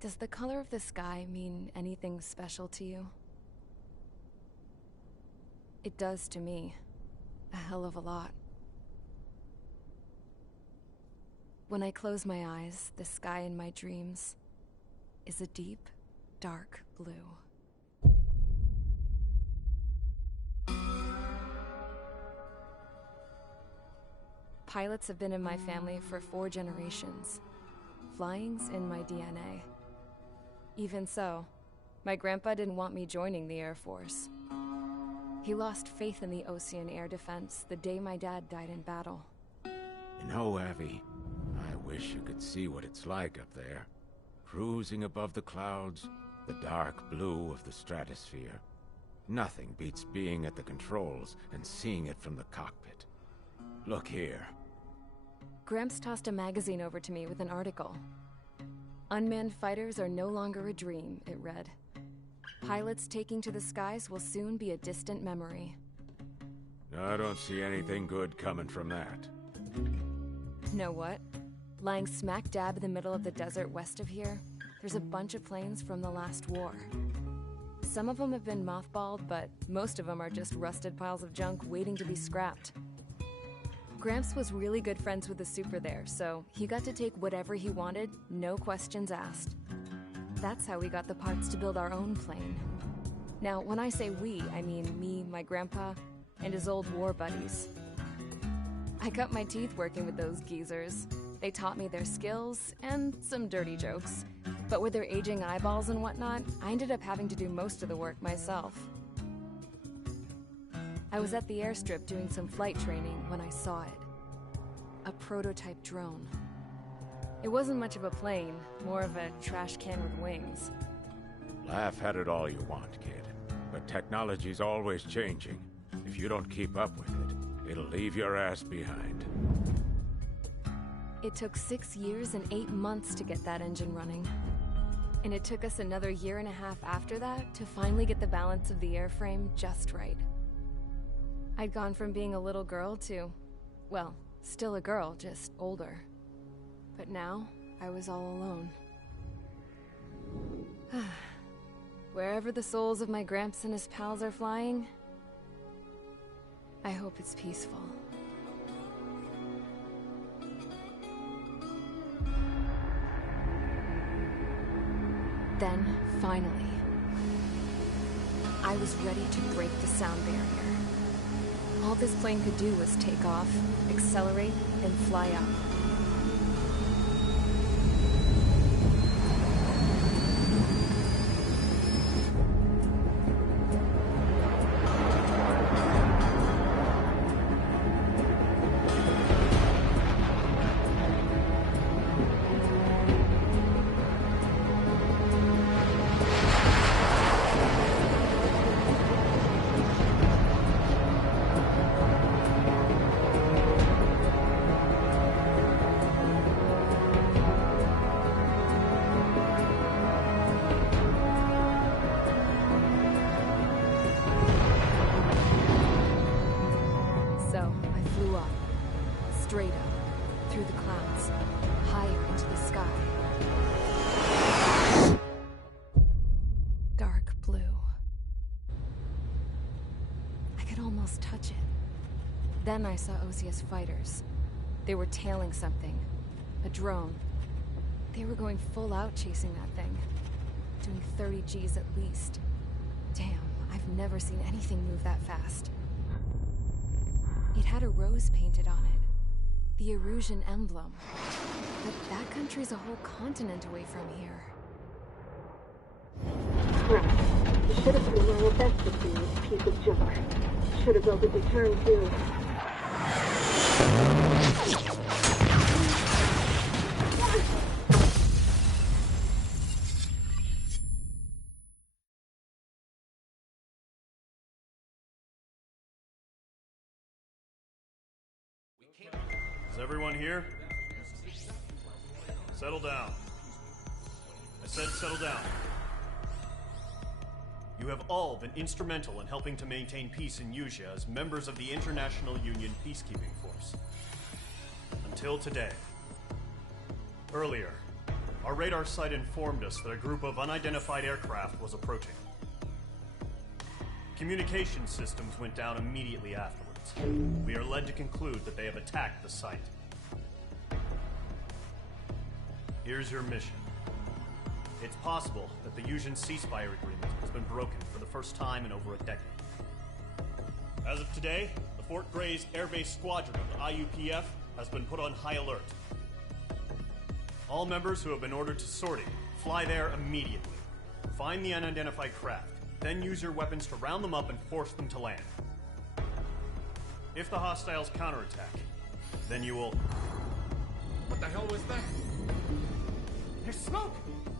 Does the color of the sky mean anything special to you? It does to me. A hell of a lot. When I close my eyes, the sky in my dreams is a deep, dark blue. Pilots have been in my family for 4 generations. Flying's in my DNA. Even so, my grandpa didn't want me joining the Air Force. He lost faith in the Ocean Air Defense the day my dad died in battle. You know, Abby, I wish you could see what it's like up there. Cruising above the clouds, the dark blue of the stratosphere. Nothing beats being at the controls and seeing it from the cockpit. Look here. Gramps tossed a magazine over to me with an article. Unmanned fighters are no longer a dream, it read. Pilots taking to the skies will soon be a distant memory. I don't see anything good coming from that. Know what? Lying smack dab in the middle of the desert west of here, there's a bunch of planes from the last war. Some of them have been mothballed, but most of them are just rusted piles of junk waiting to be scrapped. Gramps was really good friends with the super there, so he got to take whatever he wanted, no questions asked. That's how we got the parts to build our own plane. Now, when I say we, I mean me, my grandpa, and his old war buddies. I cut my teeth working with those geezers. They taught me their skills, and some dirty jokes. But with their aging eyeballs and whatnot, I ended up having to do most of the work myself. I was at the airstrip doing some flight training when I saw it. A prototype drone. It wasn't much of a plane, more of a trash can with wings. Laugh at it all you want, kid. But technology's always changing. If you don't keep up with it, it'll leave your ass behind. It took 6 years and 8 months to get that engine running. And it took us another 1.5 years after that to finally get the balance of the airframe just right. I'd gone from being a little girl to, well, still a girl, just older. But now, I was all alone. Wherever the souls of my Gramps and his pals are flying, I hope it's peaceful. Then, finally, I was ready to break the sound barrier. All this plane could do was take off, accelerate, and fly up. Straight up, through the clouds, higher into the sky. Dark blue. I could almost touch it. Then I saw Osia's fighters. They were tailing something. A drone. They were going full out chasing that thing. Doing 30 Gs at least. Damn, I've never seen anything move that fast. It had a rose painted on it. The Erusian emblem. But that country's a whole continent away from here. Crap. You should have been doing your best to see this piece of junk. Should have built a return too. Is everyone here? Settle down. I said settle down. You have all been instrumental in helping to maintain peace in Usea as members of the International Union Peacekeeping Force. Until today. Earlier, our radar site informed us that a group of unidentified aircraft was approaching. Communication systems went down immediately afterwards. We are led to conclude that they have attacked the site. Here's your mission. It's possible that the Usian ceasefire agreement has been broken for the first time in over a decade. As of today, the Fort Grays Air Base Squadron of the IUPF has been put on high alert. All members who have been ordered to sortie, fly there immediately. Find the unidentified craft, then use your weapons to round them up and force them to land. If the hostiles counterattack, then you will... What the hell was that? There's smoke!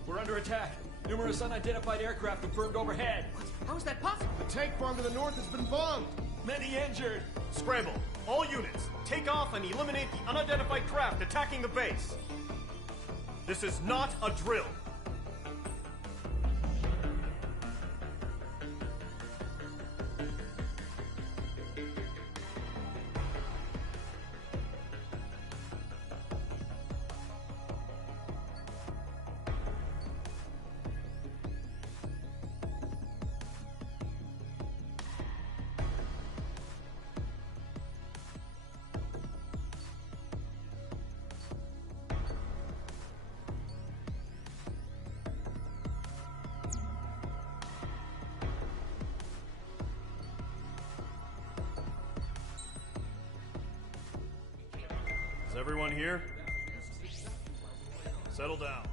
We're under attack. Numerous unidentified aircraft have burned overhead. What? How is that possible? The tank farm to the north has been bombed. Many injured. Scramble. All units, take off and eliminate the unidentified craft attacking the base. This is not a drill. Is everyone here? Settle down.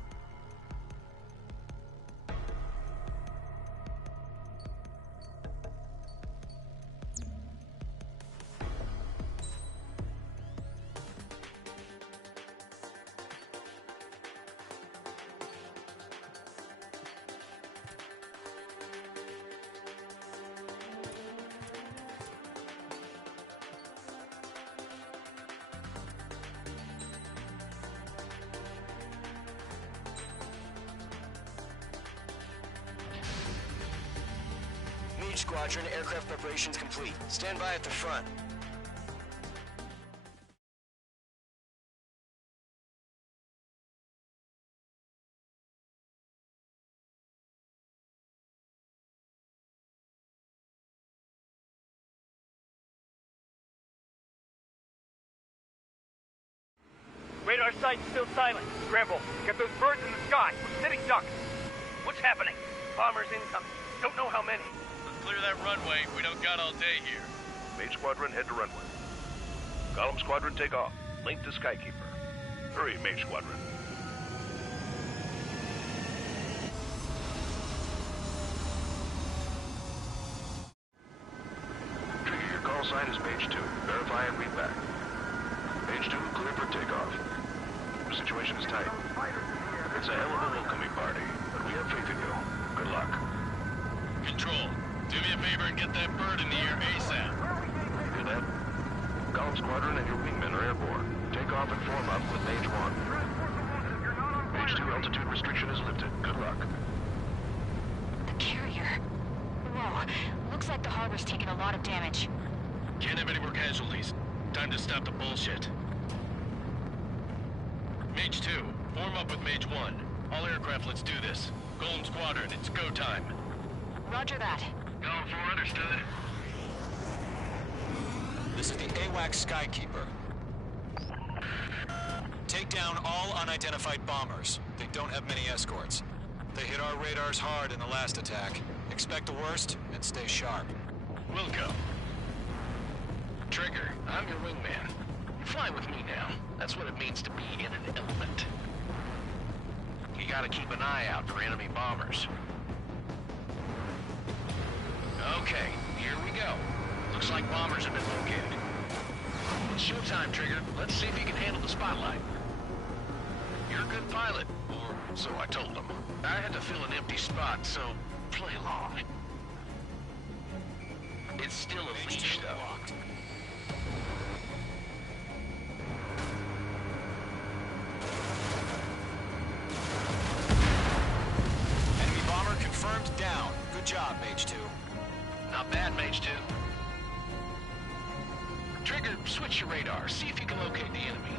Squadron, aircraft preparations complete. Stand by at the front. Radar site's still silent. Scramble. Get those birds in the sky. We're sitting ducks. What's happening? Bombers incoming. Don't know how many. Let's clear that runway. We don't got all day here. Mage Squadron, head to runway. Column Squadron, take off. Link to Skykeeper. Hurry, Mage Squadron. Trigger, your call sign is Mage 2. Verify and read back. Mage 2, clear for takeoff. The situation is tight. It's a hell of a welcoming party, but we have faith in you. Good luck. Control, do me a favor and get that bird in the air ASAP. Hear that? Column Squadron and your wingmen are airborne. Take off and form up with Mage 1. Mage 2, altitude restriction is lifted. Good luck. The carrier. Whoa. Looks like the harbor's taken a lot of damage. Can't have any more casualties. Time to stop the bullshit. Mage 2, form up with Mage 1. All aircraft, let's do this. Golem Squadron, it's go time. Roger that. Golem 4, understood. This is the AWACS Skykeeper. Take down all unidentified bombers. They don't have many escorts. They hit our radars hard in the last attack. Expect the worst and stay sharp. We'll go. Trigger, I'm your wingman. Fly with me now. That's what it means to be in an element. You gotta keep an eye out for enemy bombers. Okay, here we go. Looks like bombers have been located. It's showtime, Trigger. Let's see if you can handle the spotlight. You're a good pilot, or so I told them. I had to fill an empty spot, so play along. It's still a leash, though. Enemy bomber confirmed down. Good job, Mage 2. Not bad, Mage 2. Trigger, switch your radar. See if you can locate the enemy.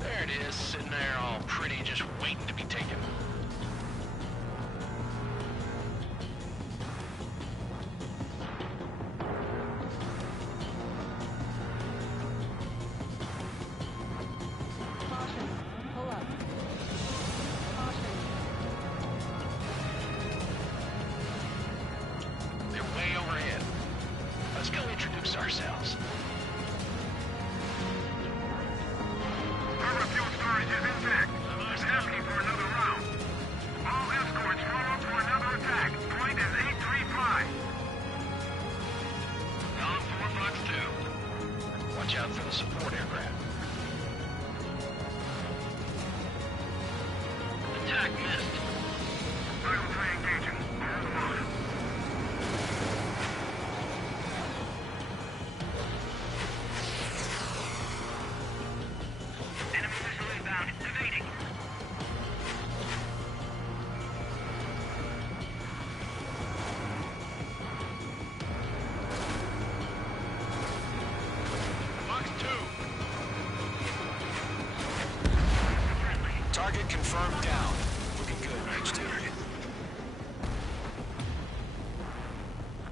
There it is, sitting there all pretty, just waiting to be taken. Ourselves. Harbor fuel storage is intact. It's asking for another round. All escorts roll up for another attack. Point is 835. Column 4, Fox 2. Watch out for the support aircraft. Attack missed. Rifle 3 engaging. Hold them on. Target confirmed down. Looking good, Mage 2.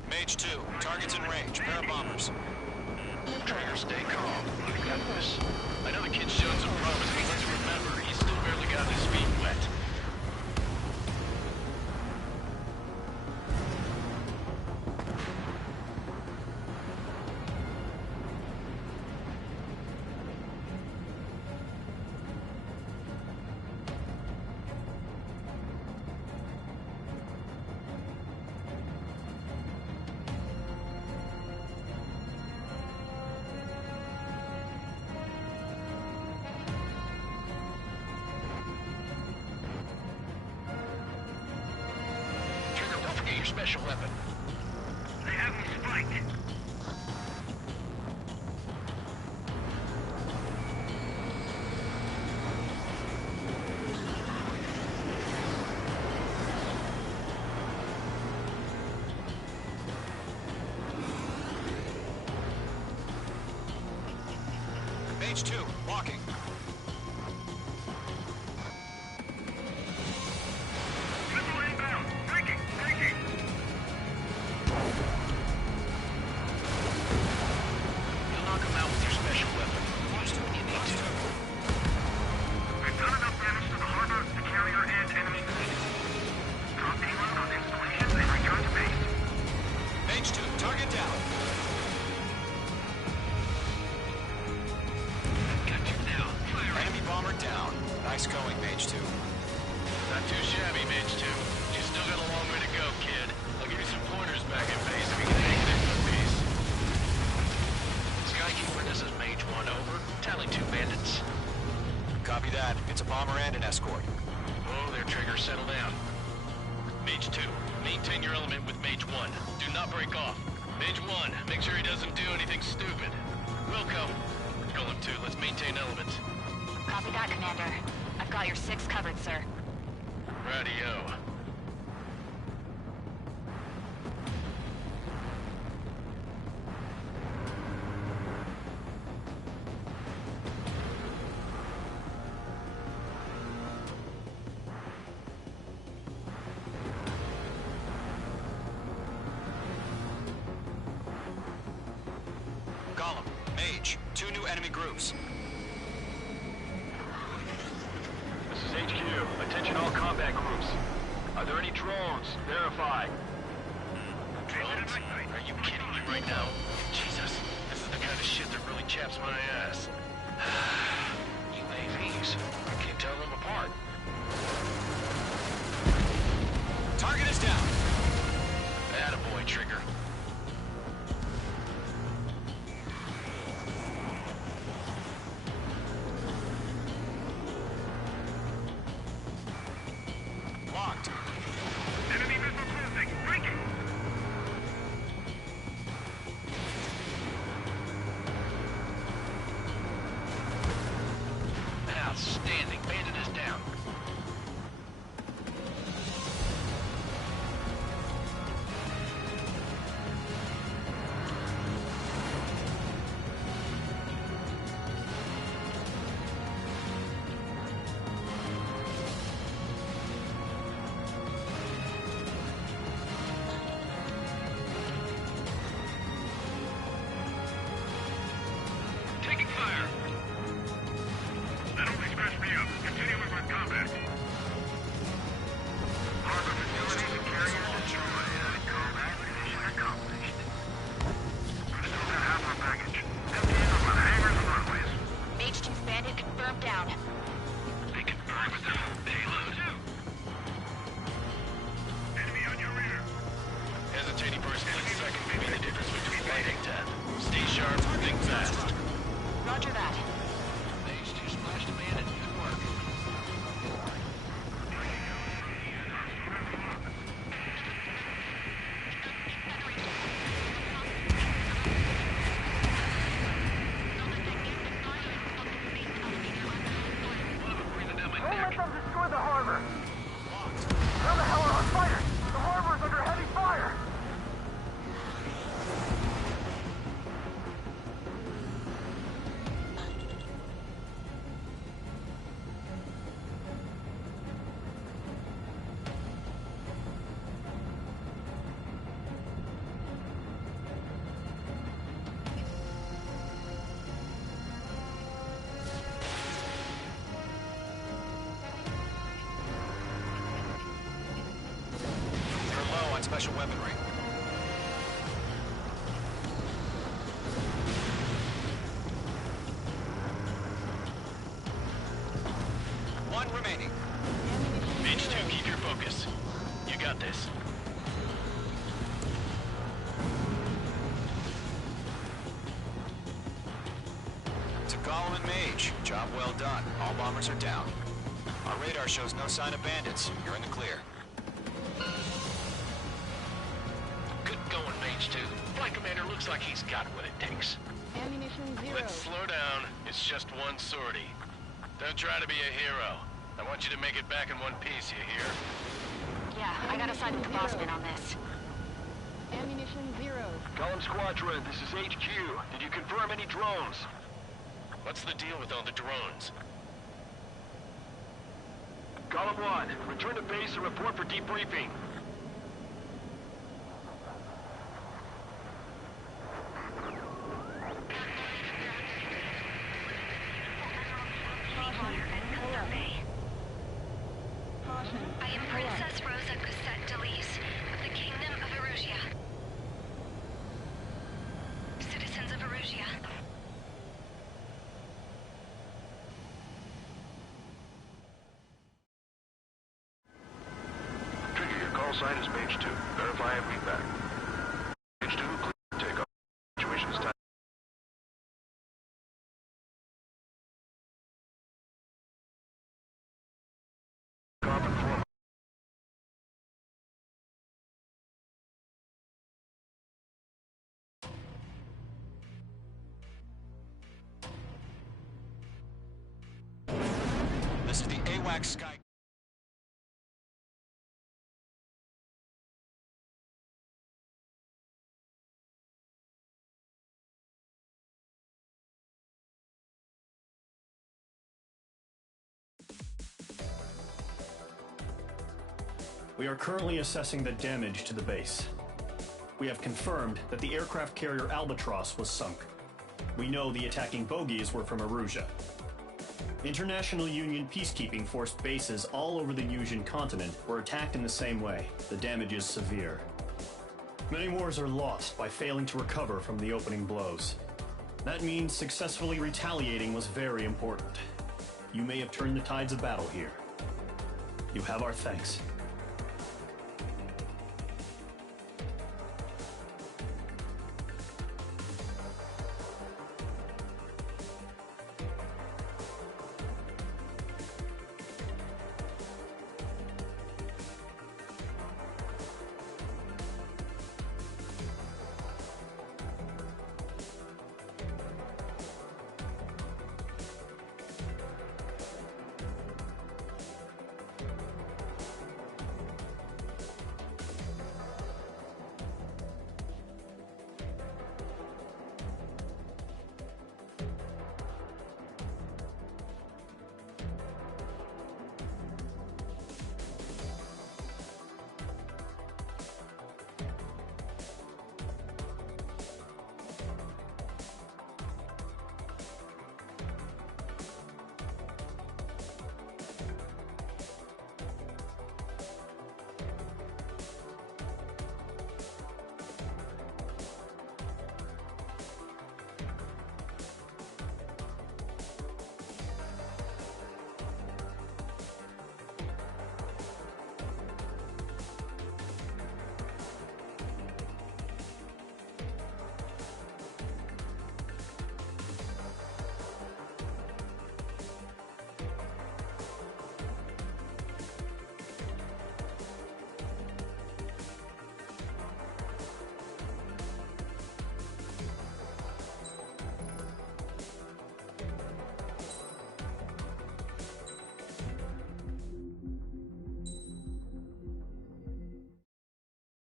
Mage 2, target's in range. Pair of bombers. Trigger, stay calm. You got this. I know the kid showed some promise, but let's remember, he's still barely got his feet wet. Your special weapon. They have me spiked. Mage 2, walking. Missile inbound. Breaking. You'll knock him out with your special weapon. Watch them when you need to. We've done enough damage to the harbor, the carrier, and enemy fleet. Drop payload on installations and return to base. Mage 2, target down. Got you now. Enemy bomber down. Nice going, Mage 2. Not too shabby, Mage 2. You still got a long way to go, kid. I'll give you some pointers back in base if you can hang there for peace. Skykeeper, this is Mage 1, over. Tally 2 bandits. Copy that. It's a bomber and an escort. Oh, there, Trigger. Settle down. Mage 2, maintain your element with Mage 1. Do not break off. Mage 1, make sure he doesn't do anything stupid. Wilco. Golem 2, let's maintain element. Copy that, Commander. I've got your 6 covered, sir. Radio. Golem, Mage, 2 new enemy groups. This is HQ. Attention all combat groups. Are there any drones? Verify. Drones? Are you kidding me right now? Jesus, this is the kind of shit that really chaps my ass. UAVs. I can't tell them apart. Target is down. Attaboy, Trigger. Locked. Enemy missile closing. Breaking. Outstanding. Bandit is down. Taking fire. That only scratched me up. Continuing with combat. Harbor facilities and carriers destroyed. Combat mission accomplished. We still got half our baggage. Emptying up on hangars and runways. Mage 2's bandit confirmed down. They confirmed with their full payload. Enemy on your rear. Hesitating for a split second may be the difference between light and death. Stay sharp, think fast. Roger that. Mage 2 splashed a bandit. Good work. Don't let them destroy the harbor! How the hell are our fighters? The harbor is under heavy fire! You're low on special weaponry. One remaining. Mage 2, keep your focus. You got this. To Golem and Mage, job well done. All bombers are down. Our radar shows no sign of bandits. You're in the clear. Good going, Mage 2. Flight Commander looks like he's got what it takes. Ammunition 0. Let's slow down. It's just one sortie. Don't try to be a hero. I want you to make it back in one piece, you hear? Yeah, I gotta side with the bossman on this. Ammunition 0. Golem Squadron, this is HQ. Did you confirm any drones? What's the deal with all the drones? Column 1, return to base and report for debriefing. I am Princess Rosa Cosette Delise of the Kingdom of Erusia. Citizens of Erusia. Trigger, your call sign is page 2. Verify and read back. Page 2, clear for takeoff. Situation is tight. Common form. This is the AWAC Sky. We are currently assessing the damage to the base. We have confirmed that the aircraft carrier Albatross was sunk. We know the attacking bogies were from Erusia. International Union peacekeeping force bases all over the Yusian continent were attacked in the same way. The damage is severe. Many wars are lost by failing to recover from the opening blows. That means successfully retaliating was very important. You may have turned the tides of battle here. You have our thanks.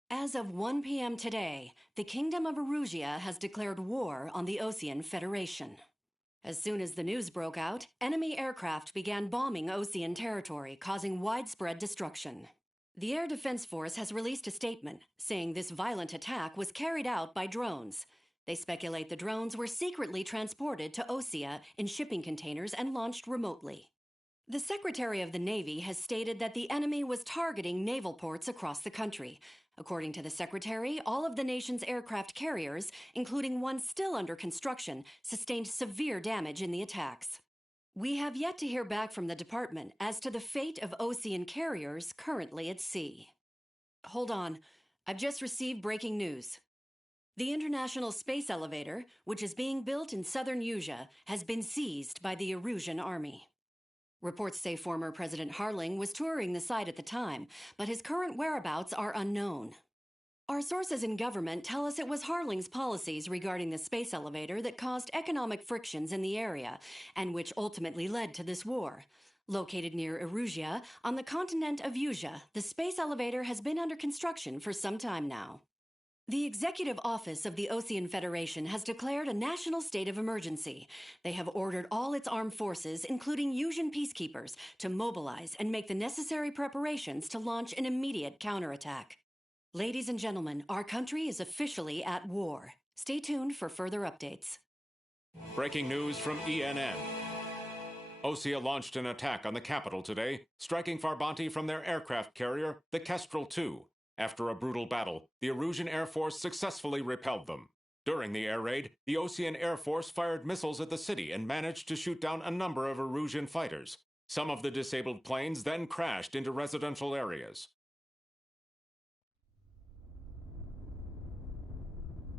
As of 1 p.m. today, the Kingdom of Erusia has declared war on the Osean Federation. As soon as the news broke out, enemy aircraft began bombing Osean territory, causing widespread destruction. The Air Defense Force has released a statement saying this violent attack was carried out by drones. They speculate the drones were secretly transported to Osea in shipping containers and launched remotely. The Secretary of the Navy has stated that the enemy was targeting naval ports across the country. According to the Secretary, all of the nation's aircraft carriers, including one still under construction, sustained severe damage in the attacks. We have yet to hear back from the department as to the fate of Osean carriers currently at sea. Hold on. I've just received breaking news. The International Space Elevator, which is being built in southern Yusia, has been seized by the Erusian army. Reports say former President Harling was touring the site at the time, but his current whereabouts are unknown. Our sources in government tell us it was Harling's policies regarding the space elevator that caused economic frictions in the area, and which ultimately led to this war. Located near Erusia, on the continent of Yusia, the space elevator has been under construction for some time now. The Executive Office of the Ocean Federation has declared a national state of emergency. They have ordered all its armed forces, including Yuuzhan peacekeepers, to mobilize and make the necessary preparations to launch an immediate counterattack. Ladies and gentlemen, our country is officially at war. Stay tuned for further updates. Breaking news from ENN. Osea launched an attack on the capital today, striking Farbanti from their aircraft carrier, the Kestrel II. After a brutal battle, the Erusian Air Force successfully repelled them. During the air raid, the Ocean Air Force fired missiles at the city and managed to shoot down a number of Erusian fighters. Some of the disabled planes then crashed into residential areas.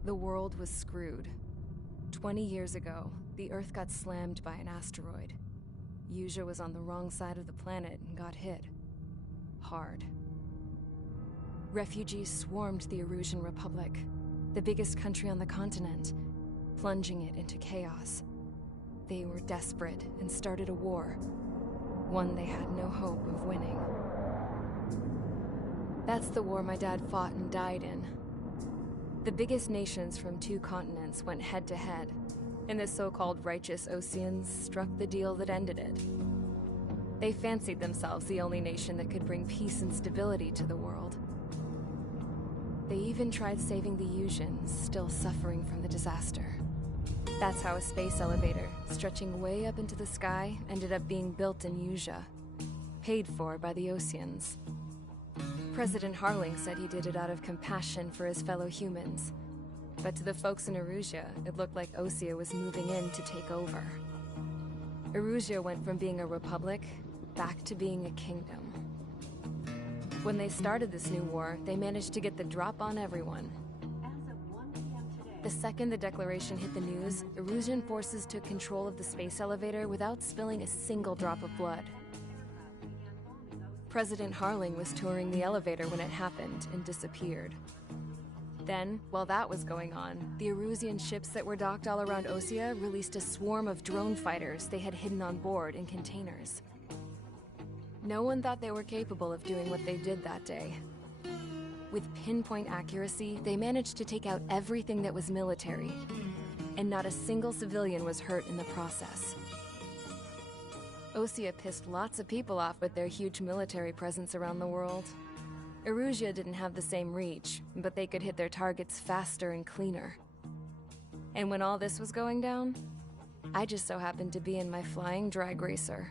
The world was screwed. 20 years ago, the Earth got slammed by an asteroid. Yuuzhan was on the wrong side of the planet and got hit. Hard. Refugees swarmed the Erusian Republic, the biggest country on the continent, plunging it into chaos. They were desperate and started a war, one they had no hope of winning. That's the war my dad fought and died in. The biggest nations from 2 continents went head-to-head, and the so-called righteous Oceans struck the deal that ended it. They fancied themselves the only nation that could bring peace and stability to the world. They even tried saving the Yuuzhan, still suffering from the disaster. That's how a space elevator, stretching way up into the sky, ended up being built in Yuuzhan, paid for by the Oceans. President Harling said he did it out of compassion for his fellow humans. But to the folks in Erusia, it looked like Osea was moving in to take over. Erusia went from being a republic back to being a kingdom. When they started this new war, they managed to get the drop on everyone. The second the declaration hit the news, Erusian forces took control of the space elevator without spilling a single drop of blood. President Harling was touring the elevator when it happened and disappeared. Then, while that was going on, the Erusian ships that were docked all around Osea released a swarm of drone fighters they had hidden on board in containers. No one thought they were capable of doing what they did that day. With pinpoint accuracy, they managed to take out everything that was military, and not a single civilian was hurt in the process. Osea pissed lots of people off with their huge military presence around the world. Erusia didn't have the same reach, but they could hit their targets faster and cleaner. And when all this was going down, I just so happened to be in my flying drag racer.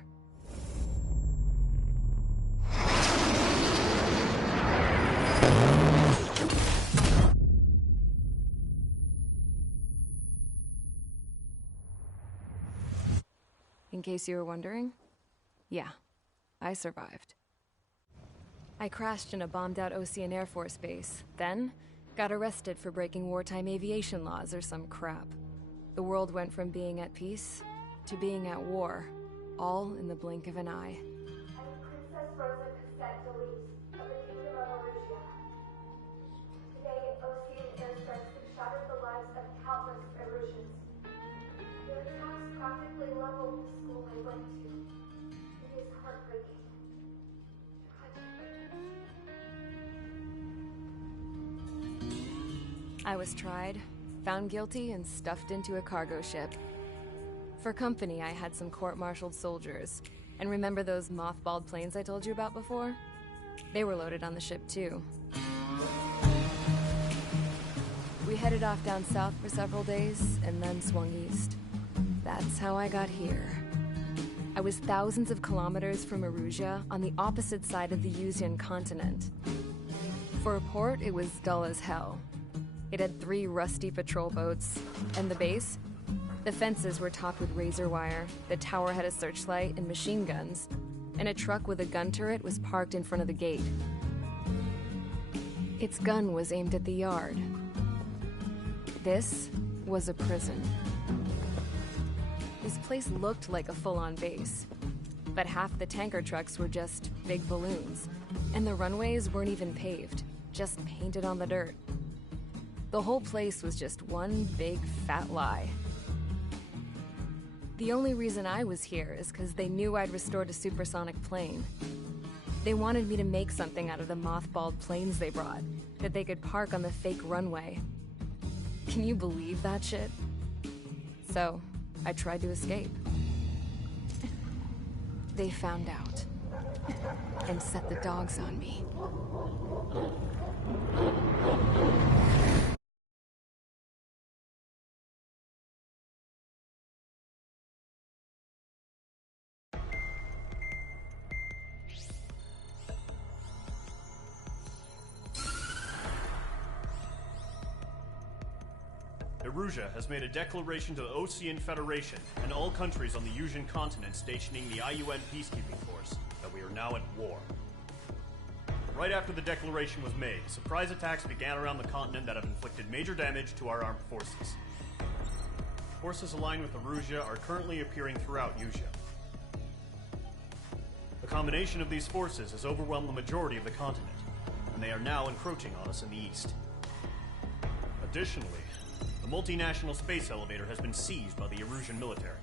In case you were wondering, yeah, I survived. I crashed in a bombed-out Ocean Air Force base, then got arrested for breaking wartime aviation laws or some crap. The world went from being at peace to being at war, all in the blink of an eye. Princess Rosa Cassette Delise of the Kingdom of Erusia. Today, Ocean airstrikes have shattered the lives of countless Erusians. Their attacks practically leveled the school I went to. It is heartbreaking. I was tried, found guilty, and stuffed into a cargo ship. For company, I had some court-martialed soldiers. And remember those mothballed planes I told you about before? They were loaded on the ship, too. We headed off down south for several days, and then swung east. That's how I got here. I was thousands of kilometers from Erusia, on the opposite side of the Yuuzhan continent. For a port, it was dull as hell. It had 3 rusty patrol boats, and the base? The fences were topped with razor wire, the tower had a searchlight and machine guns, and a truck with a gun turret was parked in front of the gate. Its gun was aimed at the yard. This was a prison. This place looked like a full-on base, but half the tanker trucks were just big balloons, and the runways weren't even paved, just painted on the dirt. The whole place was just one big fat lie. The only reason I was here is because they knew I'd restored a supersonic plane. They wanted me to make something out of the mothballed planes they brought, that they could park on the fake runway. Can you believe that shit? So, I tried to escape. They found out, and set the dogs on me. Erusia has made a declaration to the Ocean Federation and all countries on the Yusian continent stationing the IUN peacekeeping force that we are now at war. Right after the declaration was made, surprise attacks began around the continent that have inflicted major damage to our armed forces. Forces aligned with Erusia are currently appearing throughout Yusia. The combination of these forces has overwhelmed the majority of the continent, and they are now encroaching on us in the east. Additionally, the multinational space elevator has been seized by the Erusian military.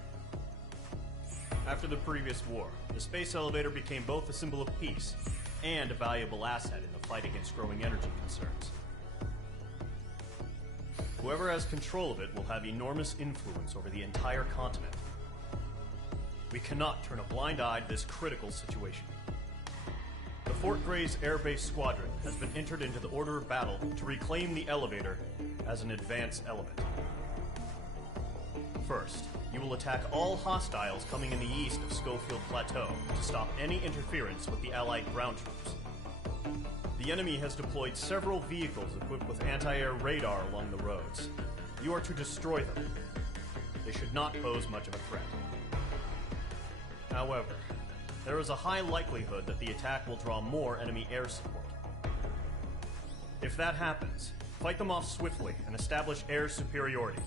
After the previous war, the space elevator became both a symbol of peace and a valuable asset in the fight against growing energy concerns. Whoever has control of it will have enormous influence over the entire continent. We cannot turn a blind eye to this critical situation. The Fort Gray's Air Base Squadron has been entered into the order of battle to reclaim the elevator as an advance element. First, you will attack all hostiles coming in the east of Schofield Plateau to stop any interference with the Allied ground troops. The enemy has deployed several vehicles equipped with anti-air radar along the roads. You are to destroy them. They should not pose much of a threat. However, there is a high likelihood that the attack will draw more enemy air support. If that happens, fight them off swiftly and establish air superiority.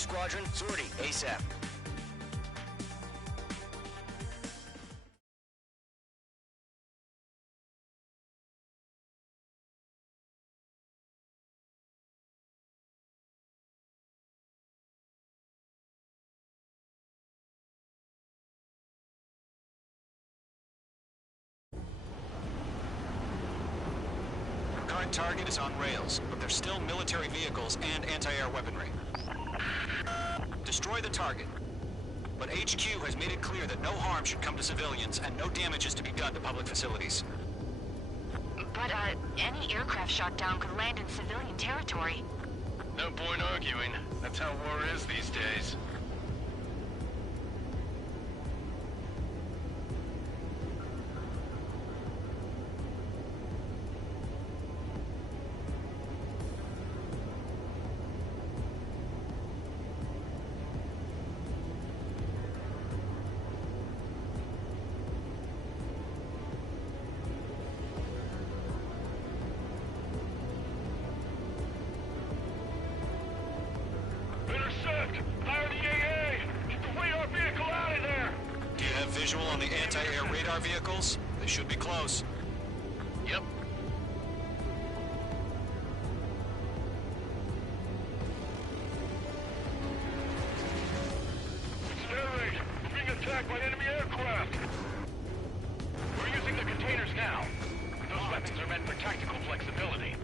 squadron, sortie, ASAP. Current target is on rails, but there's still military vehicles and anti-air weaponry. Destroy the target. But HQ has made it clear that no harm should come to civilians and no damage is to be done to public facilities. But, any aircraft shot down could land in civilian territory. No point arguing. That's how war is these days. Visual on the anti-air radar vehicles? They should be close. Yep. Sterling, we're being attacked by enemy aircraft. We're using the containers now. Those weapons are meant for tactical flexibility.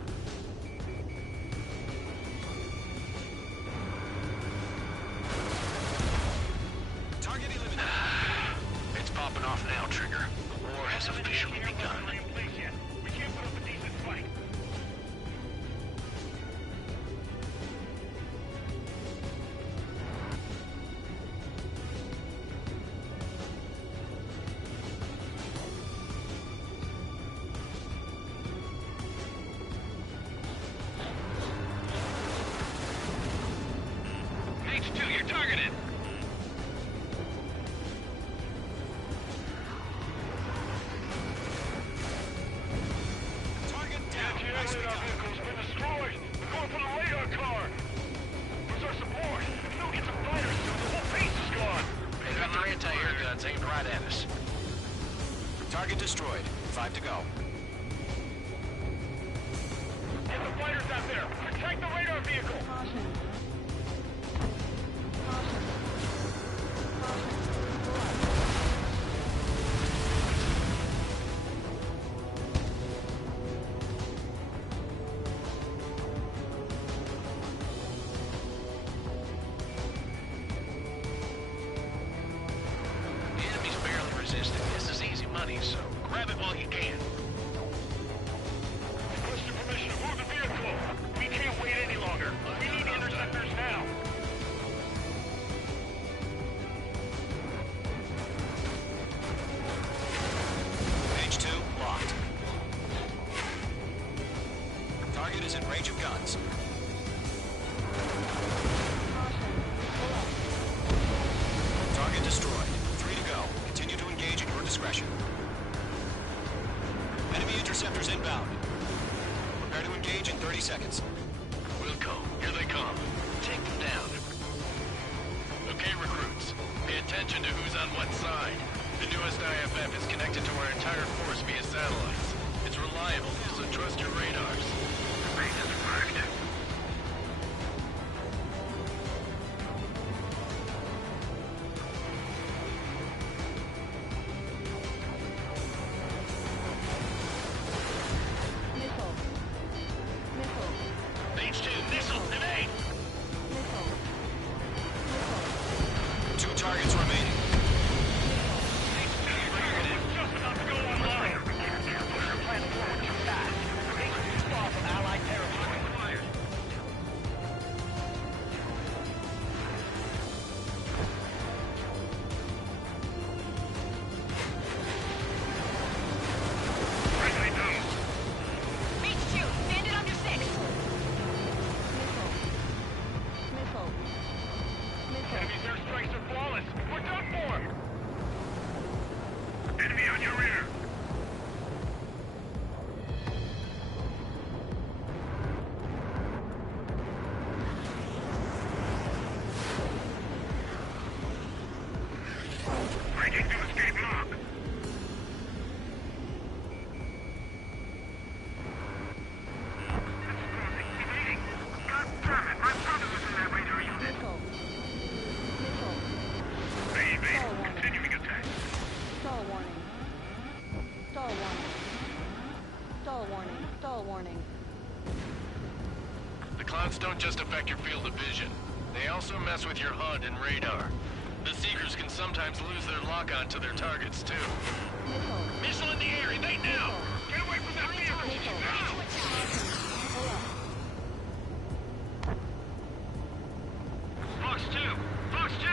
Target eliminated. It's popping off now, Trigger. The war has officially begun. We can't put up a decent fight. H2, you're targeted. Aimed right at us. Target destroyed. 5 to go. Get the fighters out there! Protect the radar vehicle! Caution. This is easy money, so grab it while you can. Requesting permission to move the vehicle. We can't wait any longer. We need interceptors now. H2 locked. Target is in range of guns. Target destroyed. 3 to go. Continue to engage at your discretion. Enemy interceptors inbound. Prepare to engage in 30 seconds. We'll go. Here they come. Take them down. Okay, recruits. Pay attention to who's on what side. The newest IFF is connected to our entire force via satellites. It's reliable, so trust your radars. Base is marked. H2, missile, evade! 2 targets remaining. Just about to go online. Push your plan forward too fast. Base is too far from Allied territory. Enemy's airstrikes are flawless. We're done Breaking to escape lock. It's crossing. Evading. God damn it. My brother was in that radar unit. They evade. Continuing attack. Stall warning. Stall warning. Stall warning. Stall warning. The clouds don't just affect your field of vision. They also mess with your HUD and radar. The Seekers can sometimes lose their lock-on to their targets, too. Missile in the air! Evade now! Get away from that vehicle! Now! Fox 2! Fox 2!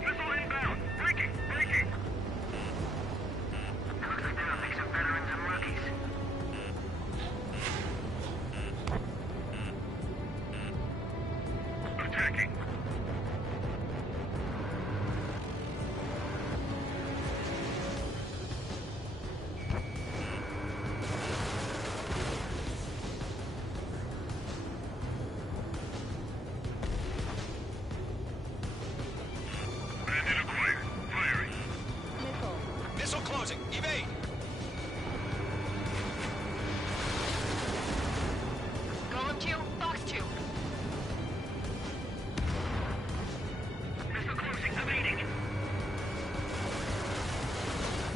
Missile inbound. Breaking. Breaking. Looks like they're a mix of veterans and rookies. Attacking. Bandit acquired. Firing. Missile closing. Evade! Golem 2, Fox 2. Missile closing. Evading.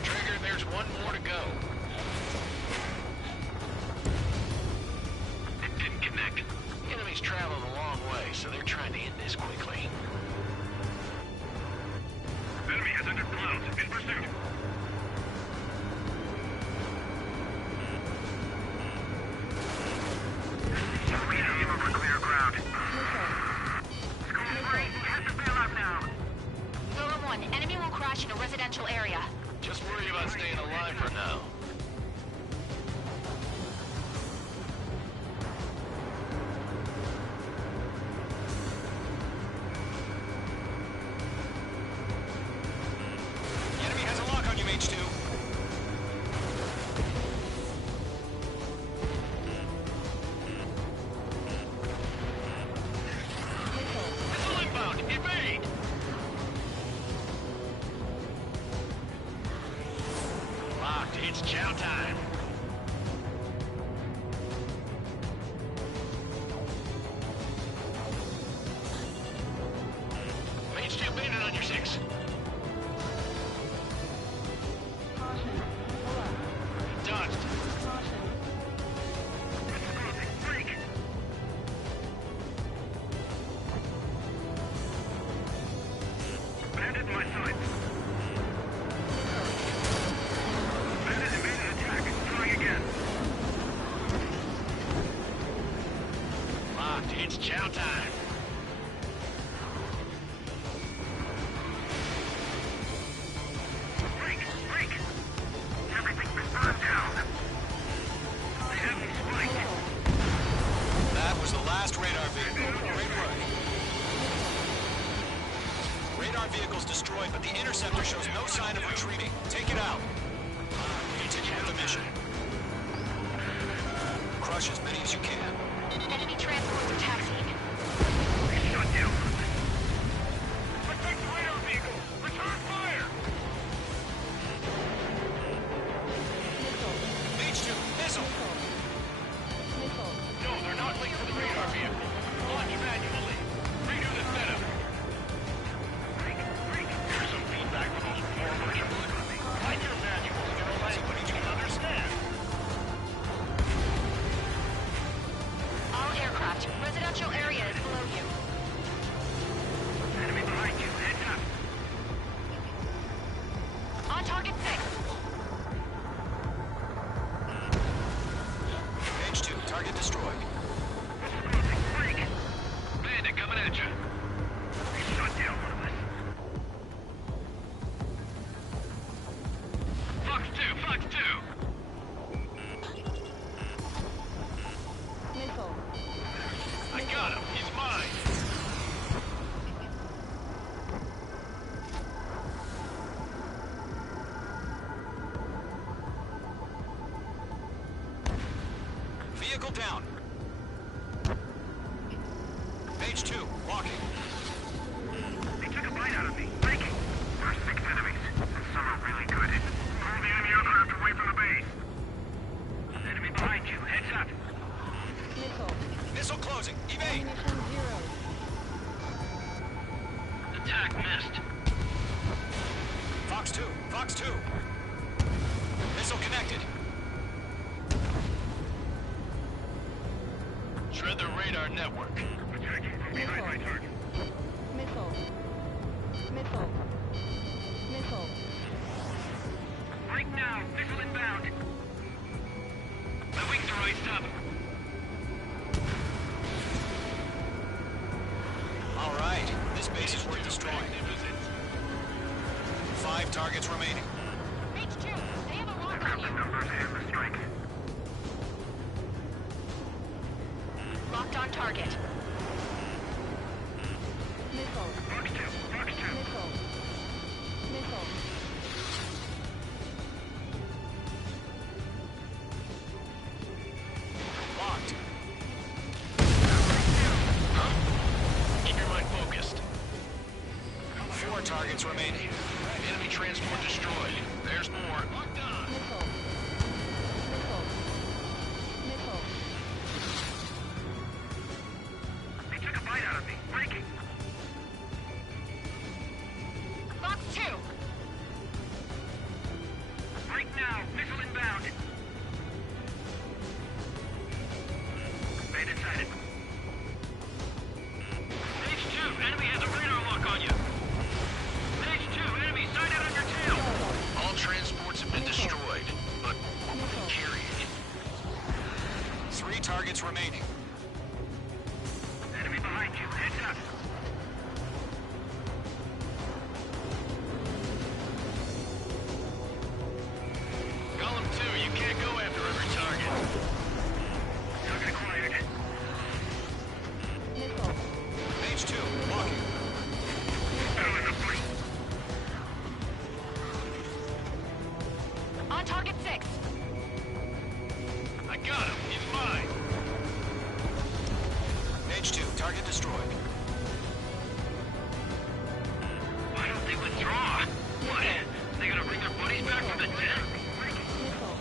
Trigger, there's one more to go. It didn't connect. The enemy's traveled a long way, so they're trying to end this quickly. Enemy has entered clouds. In pursuit. We have him over clear ground. School 3, we have to bail out now. Golem 1, enemy will crash in a residential area. Just worry about staying alive for now. The enemy has a lock on you, H2. Missile inbound! Evade! Locked. It's chow time. Mage 2 bandit on your 6. Caution. Pull up. Dodged. Caution. Missile closing. Break. Bandit in my sights. Bandit evaded attack. Trying again. Locked. It's chow time. Break. Break. Everything's been burned down. They have me spiked. That was the last radar vehicle. Great work. Radar vehicle's destroyed, but the interceptor shows no sign of retreating. Take it out. Continue with the mission. Crush as many as you can. Enemy transports are taxiing. They shot you. Protect the radar vehicle. Return fire. H2, missile! No, they're not linked to the radar vehicle. Launch manually. Redo the setup. Here's some feedback from those poor merchants. Like your manuals in a language you can understand. Vehicle down. Page 2, walking. They took a bite out of me. Breaking. There are 6 enemies. And some are really good. Pull the enemy aircraft away from the base. Enemy behind you. Heads up. Missile. Missile closing. Evade. Ammunition 0. Attack missed. Fox 2. Fox 2. Missile connected. Shred the radar network. Attacking from behind my target. Missile. Missile. Missile. Right now. Missile inbound. My wings are raised up. All right. This base is worth destroying. 5 targets remaining. Page 2, they have a lock Grab on the you. numbers and the strike. Locked on target. Missile. Fox 2. Fox 2. Missile. Missile. Locked. Keep your mind focused. 4 targets remaining. Enemy transport destroyed. There's more. Locked on. Missile. Missile. Missile. They took a bite out of me. Breaking. Fox 2. Right now. Missile inbound. Bandit sighted. Page 2, enemy has a radar lock on you. Page 2, enemy sighted on your tail. All transports have been destroyed, but what will we carry it? 3 targets remaining. Enemy behind you. Heads up. Column 2, you can't go after every target. Target acquired. Missile. Page 2, walking. Battle in the fight. On target 6. I got him. He's mine. Page 2, target destroyed. Why don't they withdraw? What? They gonna bring their buddies back from the dead? Missile.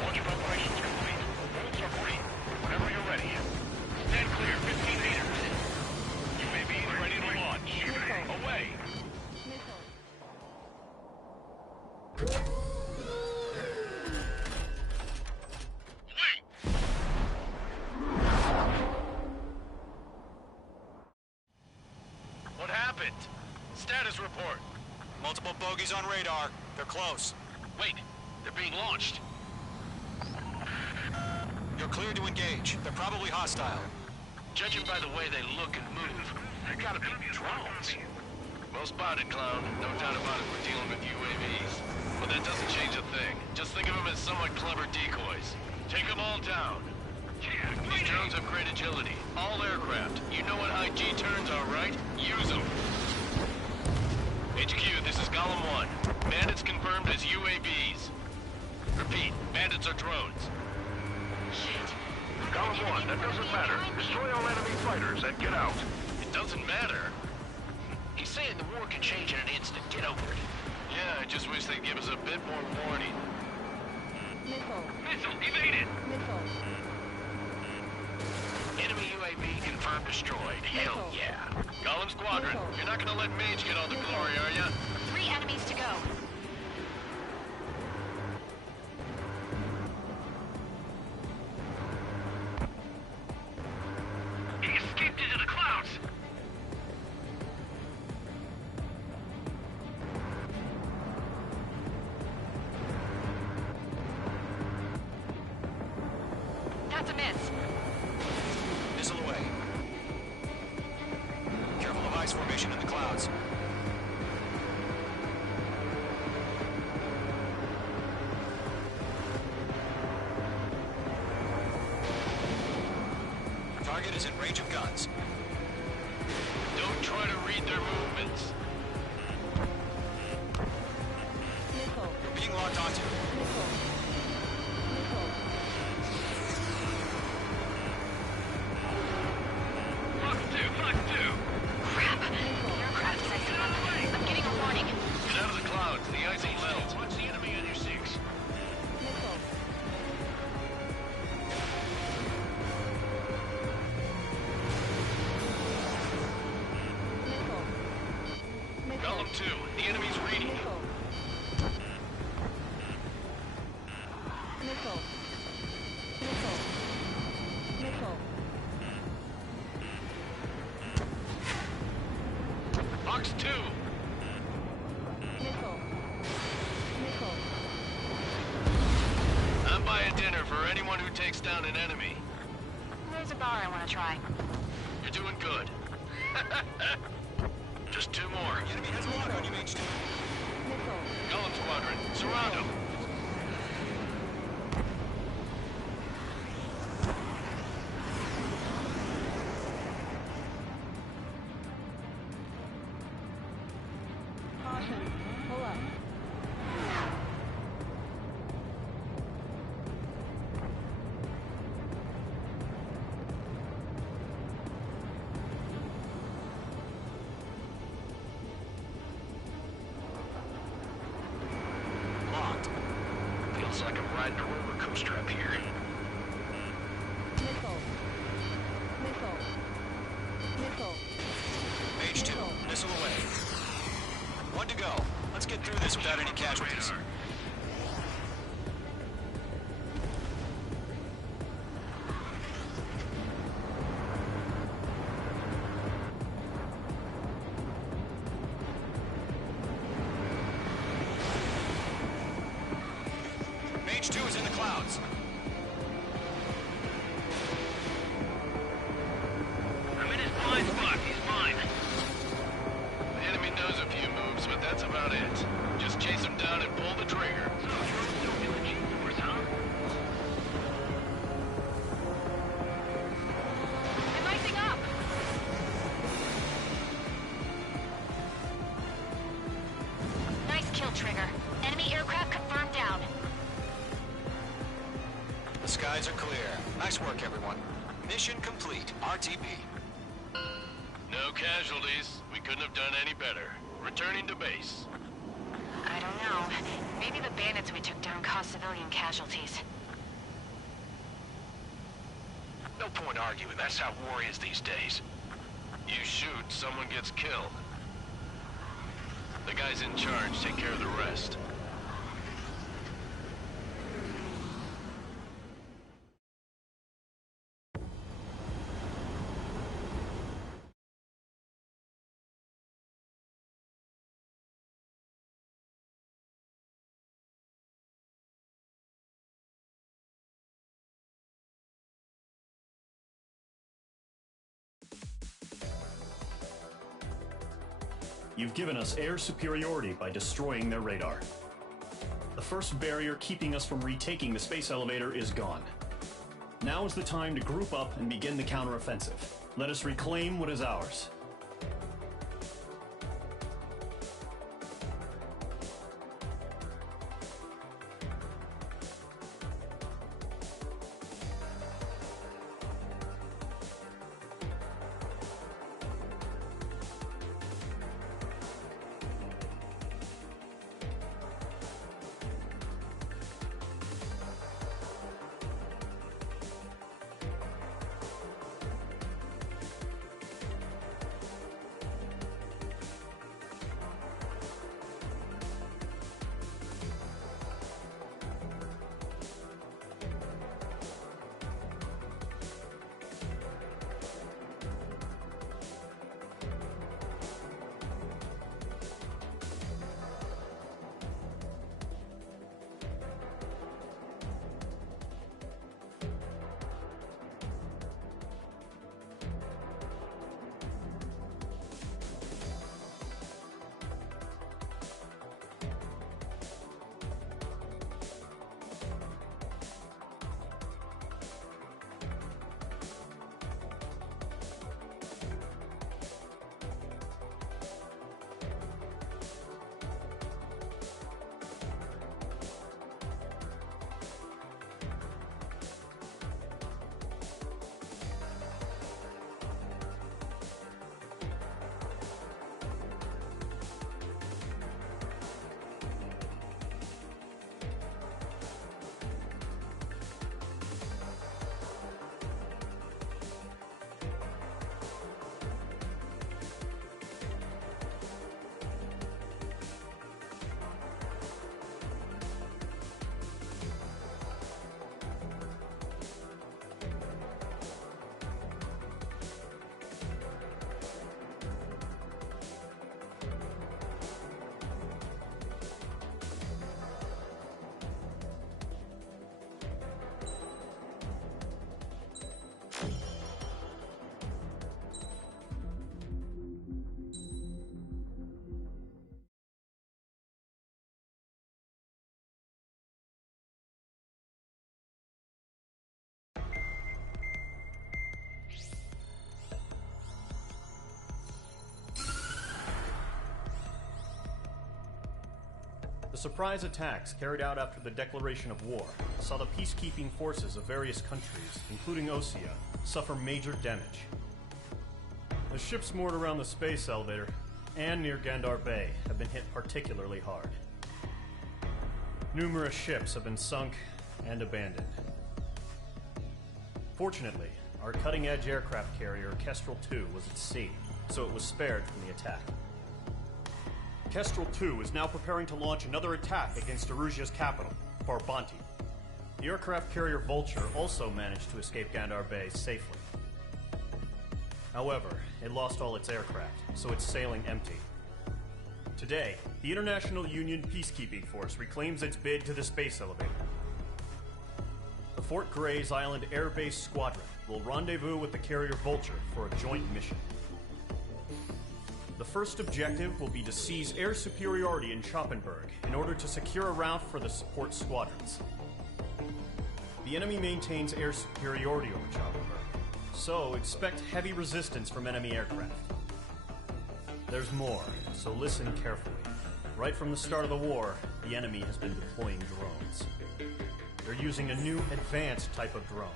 Launch preparations complete. Bolts are free. Whenever you're ready. Stand clear, 15 meters. UAV is ready to launch. Away. Missile. Wait! What happened? Status report. Multiple bogies on radar. They're close. Wait, they're being launched. You're cleared to engage. They're probably hostile. Judging by the way they look and move, they gotta be drones. Well spotted, Clown. No doubt about it, we're dealing with UAVs. But that doesn't change a thing. Just think of them as somewhat clever decoys. Take them all down. These drones have great agility. All aircraft. You know what high G turns are, right? Use them. HQ, this is Column 1. Bandits confirmed as UAVs. Repeat, bandits are drones. Shit. Column 1, that doesn't matter. Destroy all enemy fighters and get out. It doesn't matter. He's saying the war can change in an instant. Get over it. Yeah, I just wish they'd give us a bit more warning. Missile. Missile evaded! Missile. Enemy UAV confirmed destroyed. Hell yeah. Column Squadron, you're not gonna let Mage get all the glory, are ya? 3 enemies to go. He escaped into the clouds. That's a miss. Missile away. Careful of ice formation in the clouds. Target is in range of guns. Don't try to read their movements. Missile. You're being locked onto. Missile. Missile. Fox 2. Crap! The aircraft is icing up. I'm getting a warning. Get out of the clouds. The icing melts. Watch the enemy on your 6. Missile. Missile. Golem 2. The enemy's reading. Missile. Missile. Missile. Missile. Fox 2. Missile. Missile. I'm buying dinner for anyone who takes down an enemy. There's a bar I want to try. You're doing good. Just 2 more. The enemy has a lock on you, H2. Missile. Golem Squadron, surround them. Caution. Pull up. Locked. Feels like I'm riding a roller coaster up here. Missile. Missile. Missile. H2, missile away. 1 to go. Let's get through this without any casualties. H2 is in the clouds. I'm in his blind spot. He's mine. The enemy knows a few moves, but that's about it. Just chase him down and pull the trigger. So you're still doing G-force, huh? I'm icing up! Nice kill, Trigger. Enemy aircraft confirmed down. The skies are clear. Nice work, everyone. Mission complete. RTB. No casualties. We couldn't have done any better. Returning to base. I don't know. Maybe the bandits we took down caused civilian casualties. No point arguing. That's how war is these days. You shoot, someone gets killed. The guys in charge take care of the rest. You've given us air superiority by destroying their radar. The first barrier keeping us from retaking the space elevator is gone. Now is the time to group up and begin the counteroffensive. Let us reclaim what is ours. The surprise attacks carried out after the declaration of war saw the peacekeeping forces of various countries, including Osea, suffer major damage. The ships moored around the space elevator and near Gandar Bay have been hit particularly hard. Numerous ships have been sunk and abandoned. Fortunately, our cutting-edge aircraft carrier Kestrel 2 was at sea, so it was spared from the attack. Kestrel 2 is now preparing to launch another attack against Erusia's capital, Farbanti. The aircraft carrier Vulture also managed to escape Gandar Bay safely. However, it lost all its aircraft, so it's sailing empty. Today, the International Union Peacekeeping Force reclaims its bid to the space elevator. The Fort Gray's Island Air Base Squadron will rendezvous with the carrier Vulture for a joint mission. The first objective will be to seize air superiority in Schoppenberg in order to secure a route for the support squadrons. The enemy maintains air superiority over Schoppenberg, so expect heavy resistance from enemy aircraft. There's more, so listen carefully. Right from the start of the war, the enemy has been deploying drones. They're using a new advanced type of drone.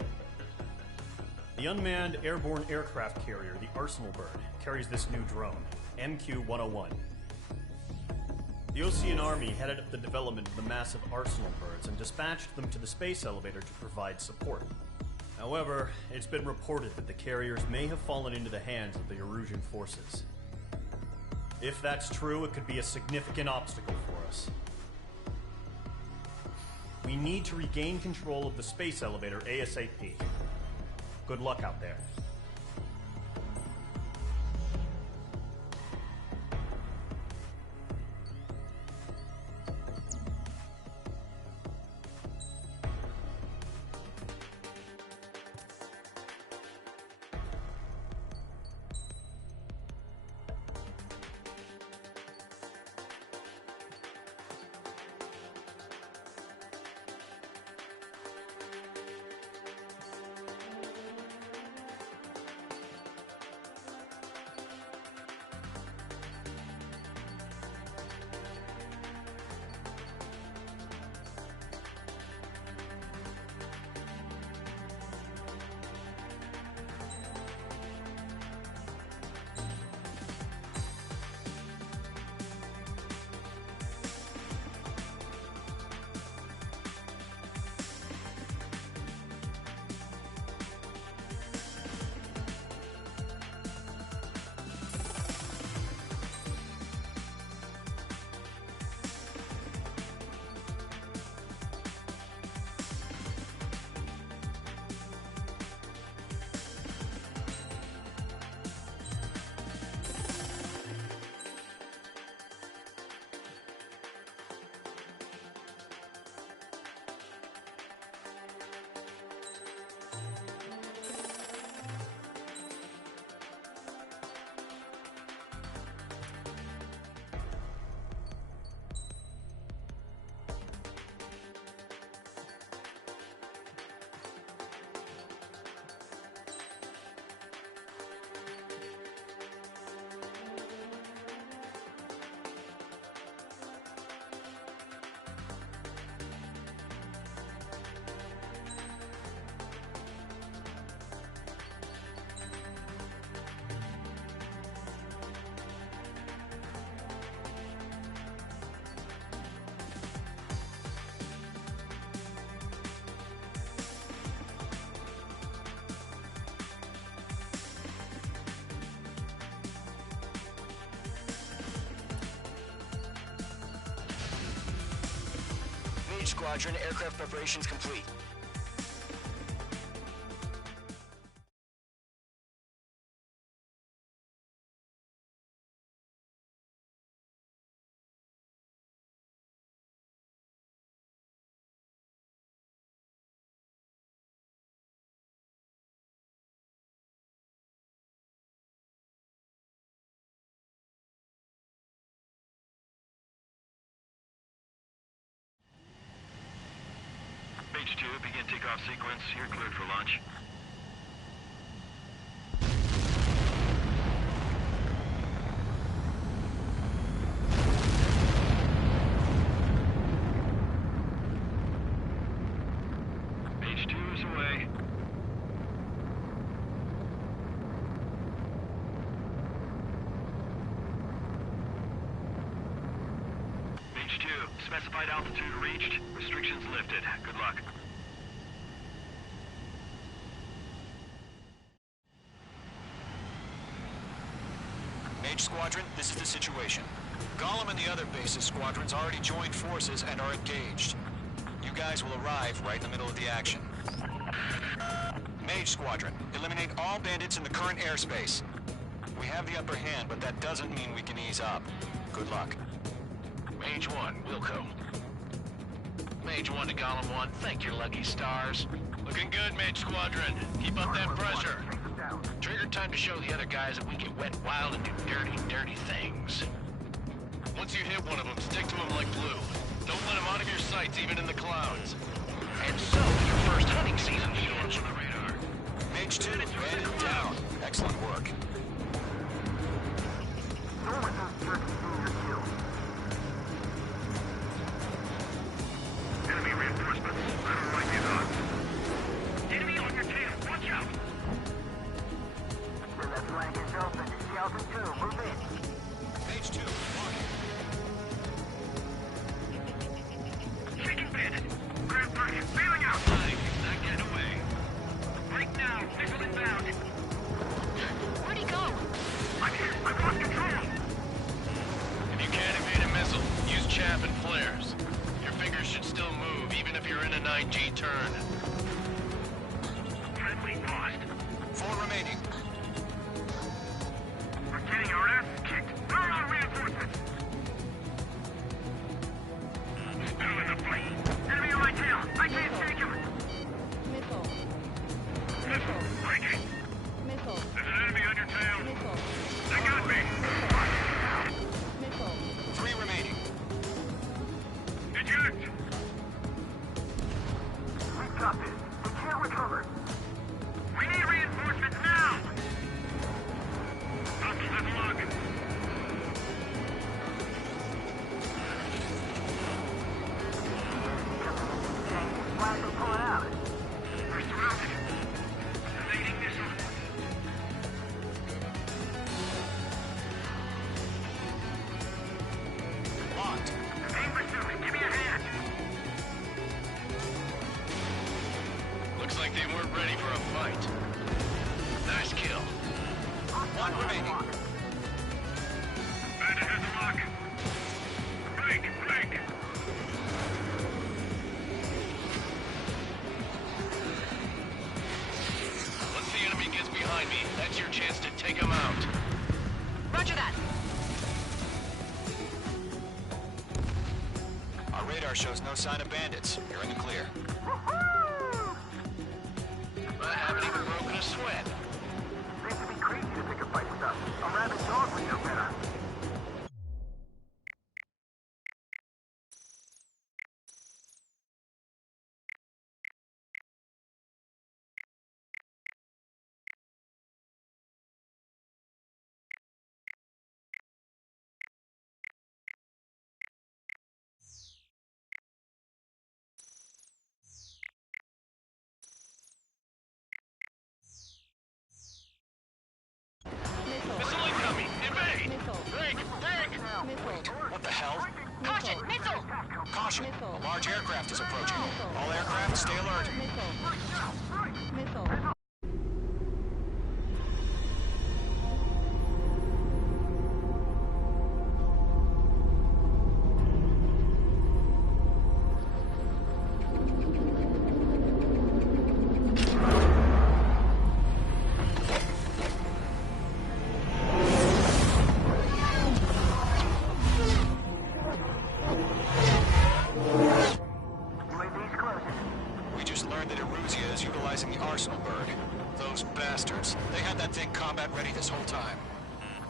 The unmanned airborne aircraft carrier, the Arsenal Bird, carries this new drone, MQ-101. The Ocean Army headed up the development of the massive Arsenal Birds and dispatched them to the space elevator to provide support. However, it's been reported that the carriers may have fallen into the hands of the Erusian forces. If that's true, it could be a significant obstacle for us. We need to regain control of the space elevator ASAP. Good luck out there. Squadron, aircraft preparations complete. H2, begin takeoff sequence. You're cleared for launch. Classified altitude reached. Restrictions lifted. Good luck. Mage Squadron, this is the situation. Gollum and the other base's squadrons already joined forces and are engaged. You guys will arrive right in the middle of the action. Mage Squadron, eliminate all bandits in the current airspace. We have the upper hand, but that doesn't mean we can ease up. Good luck. Mage 1, Wilco. Mage 1 to Gollum 1, thank your lucky stars. Looking good, Mage Squadron. Keep up that pressure. Trigger, time to show the other guys that we get wet wild and do dirty, dirty things. Once you hit one of them, stick to them like glue. Don't let them out of your sights, even in the clouds. And so, your first hunting season shows on the radar. Mage 2, bandit down. Excellent work. Enemy reinforcements. I don't like these odds. Enemy on your tail. Watch out. The left flank is open. Shelton 2, move in. Mage 2, walking. Shaking bandit. Grab target. Bailing out. Not getting away. Break now. Missile inbound. Where'd he go? I'm here. I've lost control. If you can't evade a missile, use chaff and flares. Your fingers should still move, even if you're in a 9G turn. Friendly lost. 4 remaining. We're getting our ass kicked. Where are our reinforcements? Still in the fight. Enemy on my tail. I can't take him. Missile. Missile. Breaking. Missile. There's an enemy on your tail. Missile. They got me. Missile. 3 remaining. Eject. We've got this. We can't recover. We need reinforcements now. Hostiles have locked. Why are they pulling out? We're surrounded. Evading missile. Locked. Aim pursuit. Give me a hand. Looks like they weren't ready for a fight. Nice kill. 1 remaining. Bandit has a lock. Break. Break. Once the enemy gets behind me, that's your chance to take them out. Roger that. Our radar shows no sign of bandits. You're in the clear. I haven't even broken a sweat. Seems to be crazy to pick a fight with us. A rabid dog would know better. Missile incoming! Evade! Missile. Break! Break! Missile. What the hell? Caution! Missile! Caution! Missile. A large aircraft is approaching. Missile. All aircraft, stay alert. Missile. Missile. UAV's closing. We just learned that Eruzia is utilizing the Arsenal bird. Those bastards. They had that thing combat ready this whole time.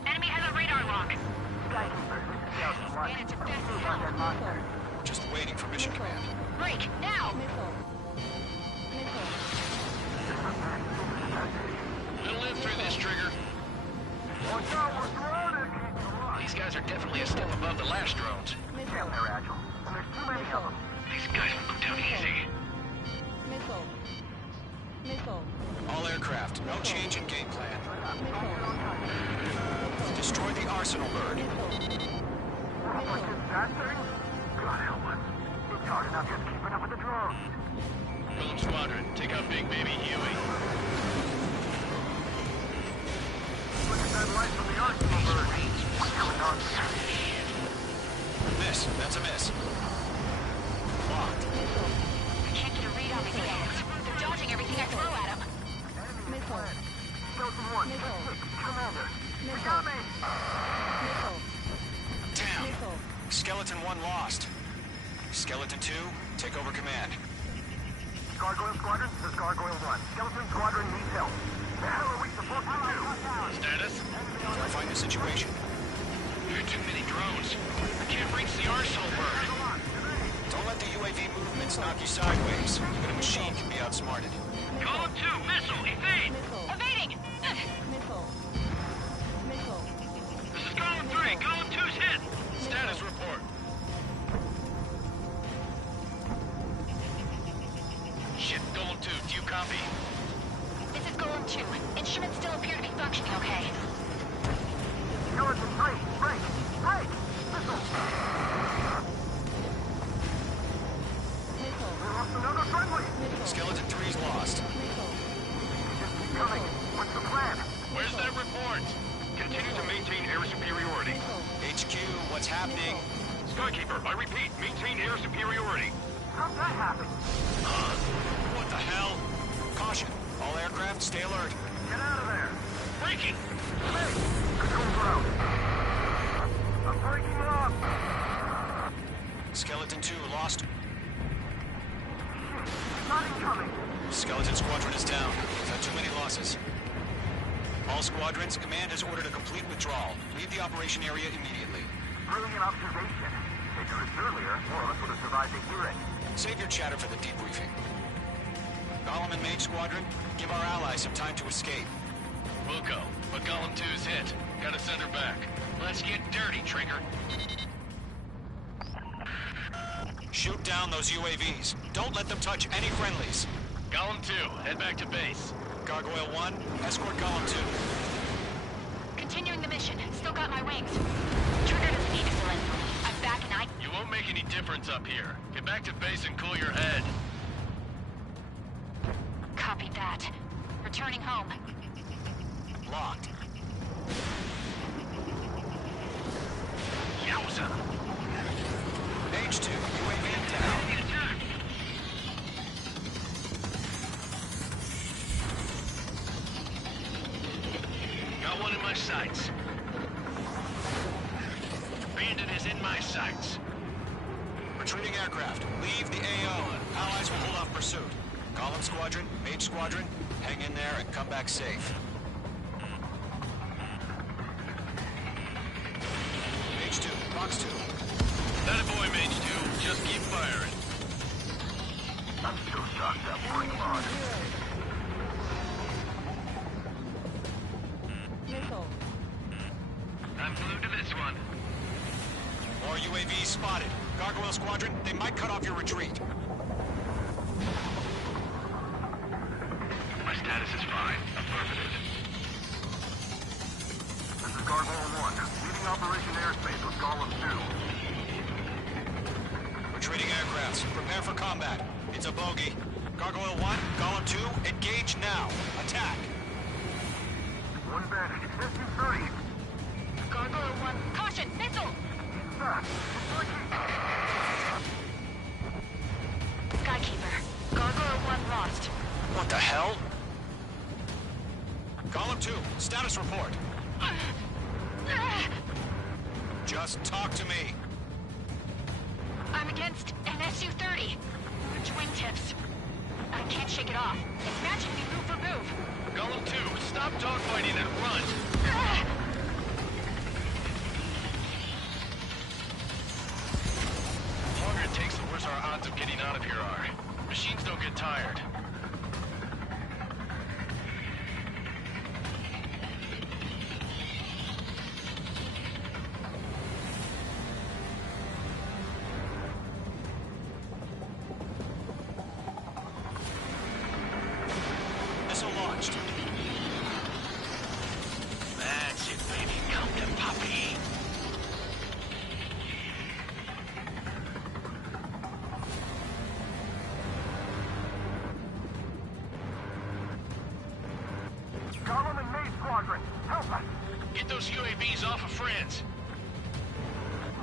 Enemy has a radar lock. Skykeeper, this is Shelton 1. Bandits are fast as Who's on that hell. monster? We're just waiting for mission command. Break! Now! Missile. Missile. We'll live through this, Trigger. Watch out, we're surrounded! These guys are definitely a step above the last drones. Damn, they're agile. And there's too many of them. These guys will go down easy. Missile. Missile. All aircraft, no change in game plan. Missile. Destroy the Arsenal bird. Missile. That thing? God help us. hard enough just keeping up with the drones. Golem Squadron, take out Big Baby Huey. Look at that light from the arsenal bird. What's going on? Miss. That's a miss. Locked. I can't get a read on these guys. They're dodging everything I throw at them. Missile. Skeleton 1, Missile. Commander. Missile. Got me. Missile. Damn. Missile. Skeleton 1 lost. Skeleton 2, take over command. Gargoyle Squadron, this is Gargoyle 1. Skeleton Squadron needs help. The hell are we supposed to do? Status? Verifying the situation. There are too many drones. I can't reach the arsenal bird. Don't let the UAV movements knock you sideways. Even a machine can be outsmarted. Golem 2, missile, evade! Missile. Evading! Missile. Missile. This is Golem 3, Golem 2's hit! Status report. Shit, Golem 2, do you copy? This is Golem 2. Instruments still appear to be functioning okay. Skeleton 3, break! Break! Missile! Missile. We lost another friendly! Skeleton 3's lost. Missile. Just keep coming. What's the plan? Where's that report? Continue to maintain air superiority. HQ, what's happening? Skykeeper, I repeat, maintain air superiority. How'd that happen? What the hell? Caution. All aircraft, stay alert. Get out of there! Breaking! Hey! Controls are out! I'm breaking it up! Skeleton 2 lost. Not incoming! Skeleton Squadron is down. We've had too many losses. All squadrons, command has ordered a complete withdrawal. Leave the operation area immediately. Brilliant observation. Taken this earlier, more of us would have survived the hearing. Save your chatter for the debriefing. Golem and Mage Squadron, give our allies some time to escape. We'll go, but Golem 2's hit. Gotta send her back. Let's get dirty, Trigger. Shoot down those UAVs. Don't let them touch any friendlies. Golem 2, head back to base. Gargoyle 1, escort Golem 2. Continuing the mission. Still got my wings. Trigger doesn't need to fill in for me. I'm back and You won't make any difference up here. Get back to base and cool your head. Copy that. Returning home. Locked. Yowza! Mage 2, UAV down. Got one in my sights. Bandit is in my sights. Retreating aircraft. Leave the AO. Allies will hold off pursuit. Golem Squadron, Mage Squadron, hang in there and come back safe. Mage 2, Box 2. That a boy, Mage 2. Just keep firing. I'm still shocked up. Bring them on. Missile. I'm glued to this one. More UAVs spotted. Gargoyle Squadron, they might cut off your retreat. My status is fine. Affirmative. This is Gargoyle 1. Leading Operation Airspace with Golem 2. Retreating aircrafts, prepare for combat. It's a bogey. Gargoyle 1, Golem 2, engage now. Attack. One bandit. SU-30. Gargoyle 1. Caution! Missile! Skykeeper. Gargoyle 1 lost. What the hell? Golem 2, status report. Just talk to me. I'm against an SU-30. Which wingtips? I can't shake it off. It's matching me move for move. Golem 2, stop dogfighting and run. The longer it takes, the worse our odds of getting out of here are. Machines don't get tired. Missile launched. That's it, baby. Come to Poppy. Squadron, help us! Get those UAVs off of friends.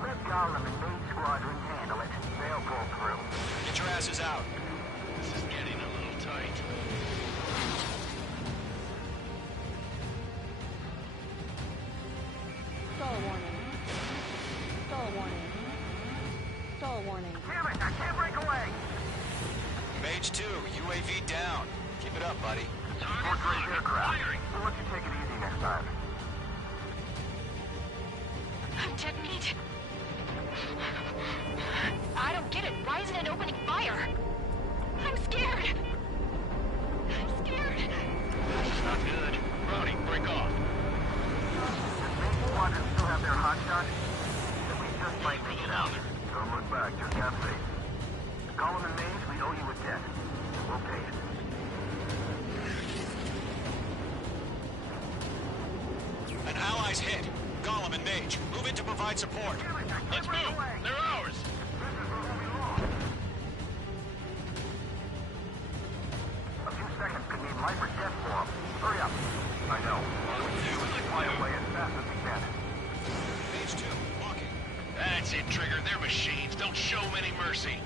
Let Gollum and Main Squadron handle it. They'll pull through. Get your asses out. This is getting a little tight. Stall warning. Stall warning. Stall warning. Damn it, I can't break away! Mage 2, UAV down. Keep it up, buddy. Fort Grace aircraft. We'll let you take it easy next time. I'm dead meat. I don't get it. Why isn't it opening fire? I'm scared. I'm scared. This is not good. Brownie, break off. Does Main Squadron still have their hot shot? Then we just might make it out. Don't look back, just have faith. Gollum and Mage, we owe you a debt. We'll pay it. An ally's hit. Gollum and Mage, move in to provide support. Let's move. They're ours. A few seconds could mean life or death for them. Hurry up. I know. Let's fly away as fast as we can. Mage 2, walking. That's it, Trigger. They're machines. Don't show them any mercy.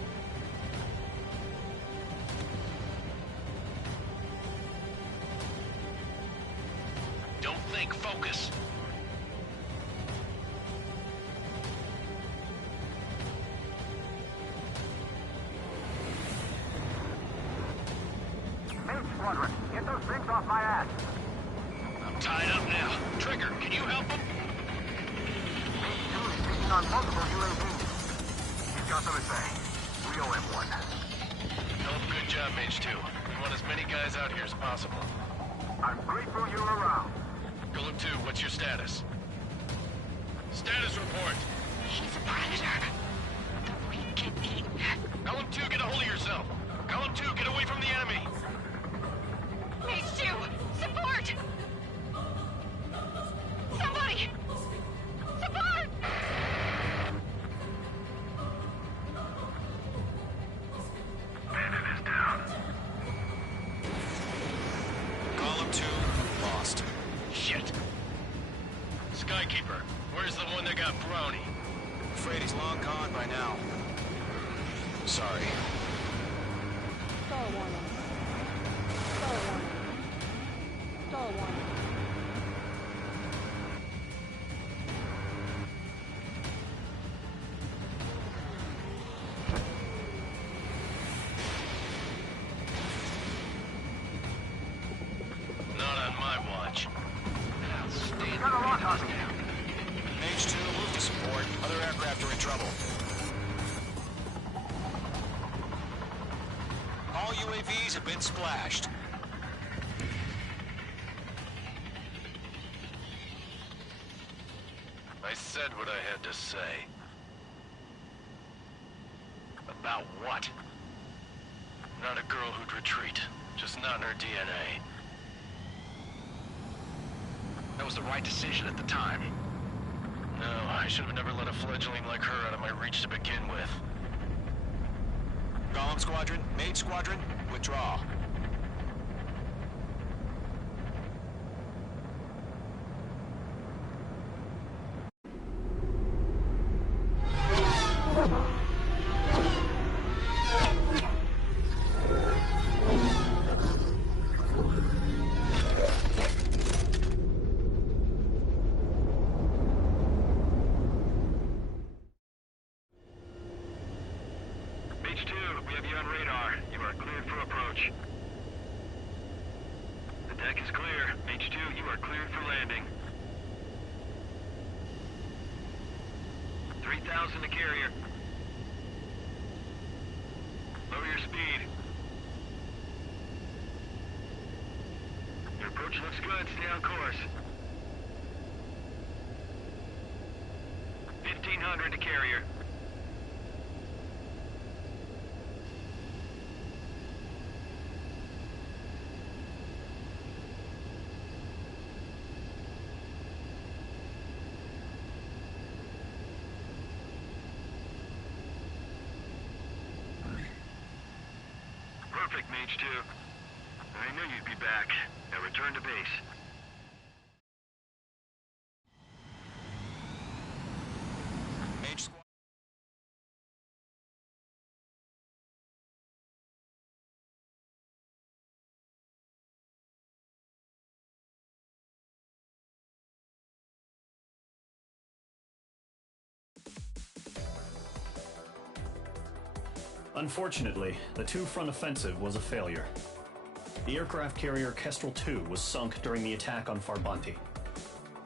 Don't think, focus. Main Squadron, get those things off my ass. I'm tied up now. Trigger, can you help them? Mage 2 is taking on multiple UAVs. He's got them at bay. We owe him one. Tell them good job, Mage 2. We want as many guys out here as possible. I'm grateful you're around. Golem 2, what's your status? Status report. He's a predator. The weak get eaten. Golem 2, get a hold of yourself. Golem 2, get away from the enemy. Mage 2, support! Somebody! Support! Bandit is down. Gollum 2, lost. Shit. Skykeeper, where's the one that got Brownie? Afraid he's long gone by now. Sorry. Stall warning. Stall warning. Stall warning. Not on my watch. Outstanding. Got a lot on me. Mage 2, move to support. Other aircraft are in trouble. All UAVs have been splashed. I said what I had to say. About what? Not a girl who'd retreat. Just not in her DNA. That was the right decision at the time. No, I should have never let a fledgling like her out of my reach to begin with. Gollum Squadron, Mage Squadron, withdraw. Mage 2, we have you on radar. You are cleared for approach. The deck is clear. Mage 2, you are cleared for landing. 3,000 to carrier. Lower your speed. Your approach looks good. Stay on course. 1,500 to carrier. Perfect, Mage 2. I knew you'd be back. Now return to base. Unfortunately, the two-front offensive was a failure. The aircraft carrier Kestrel II was sunk during the attack on Farbanti.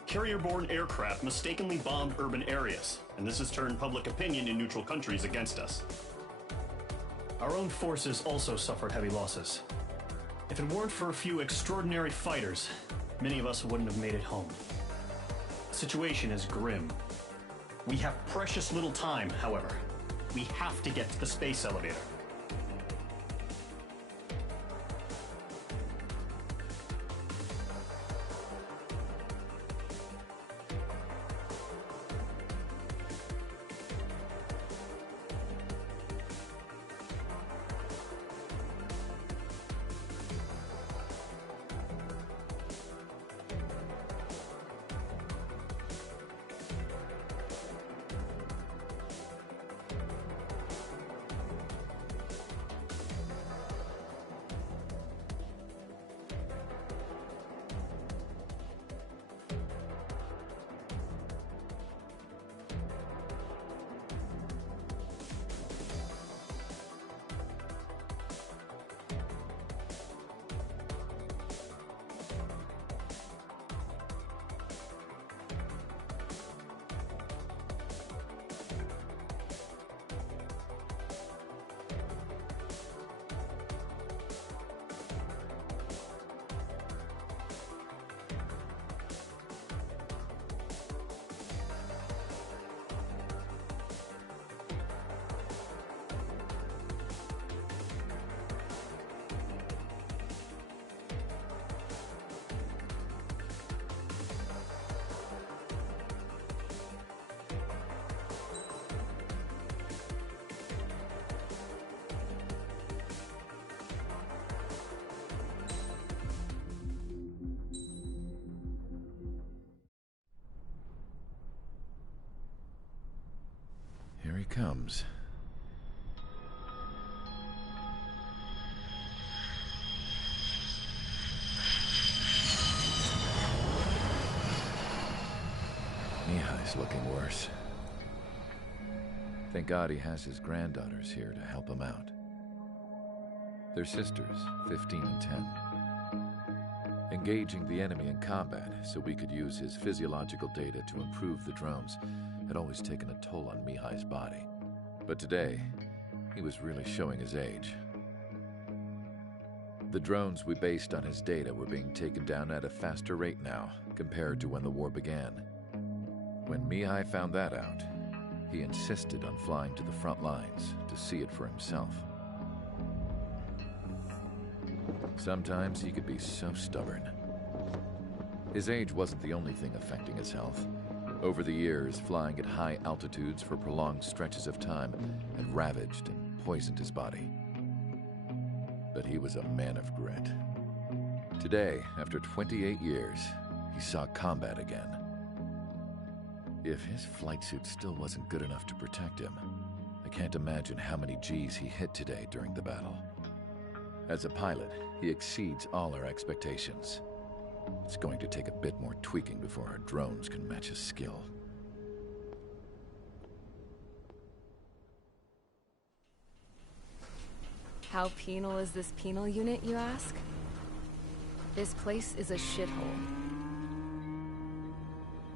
Carrier-borne aircraft mistakenly bombed urban areas, and this has turned public opinion in neutral countries against us. Our own forces also suffered heavy losses. If it weren't for a few extraordinary fighters, many of us wouldn't have made it home. The situation is grim. We have precious little time, however. We have to get to the space elevator. Here he comes. Mihai's looking worse. Thank God he has his granddaughters here to help him out. They're sisters, 15 and 10. Engaging the enemy in combat so we could use his physiological data to improve the drones had always taken a toll on Mihai's body. But today, he was really showing his age. The drones we based on his data were being taken down at a faster rate now compared to when the war began. When Mihai found that out, he insisted on flying to the front lines to see it for himself. Sometimes he could be so stubborn. His age wasn't the only thing affecting his health. Over the years, flying at high altitudes for prolonged stretches of time had ravaged and poisoned his body. But he was a man of grit. Today, after 28 years, he saw combat again. If his flight suit still wasn't good enough to protect him, I can't imagine how many G's he hit today during the battle. As a pilot, he exceeds all our expectations. It's going to take a bit more tweaking before our drones can match his skill. How penal is this penal unit, you ask? This place is a shithole.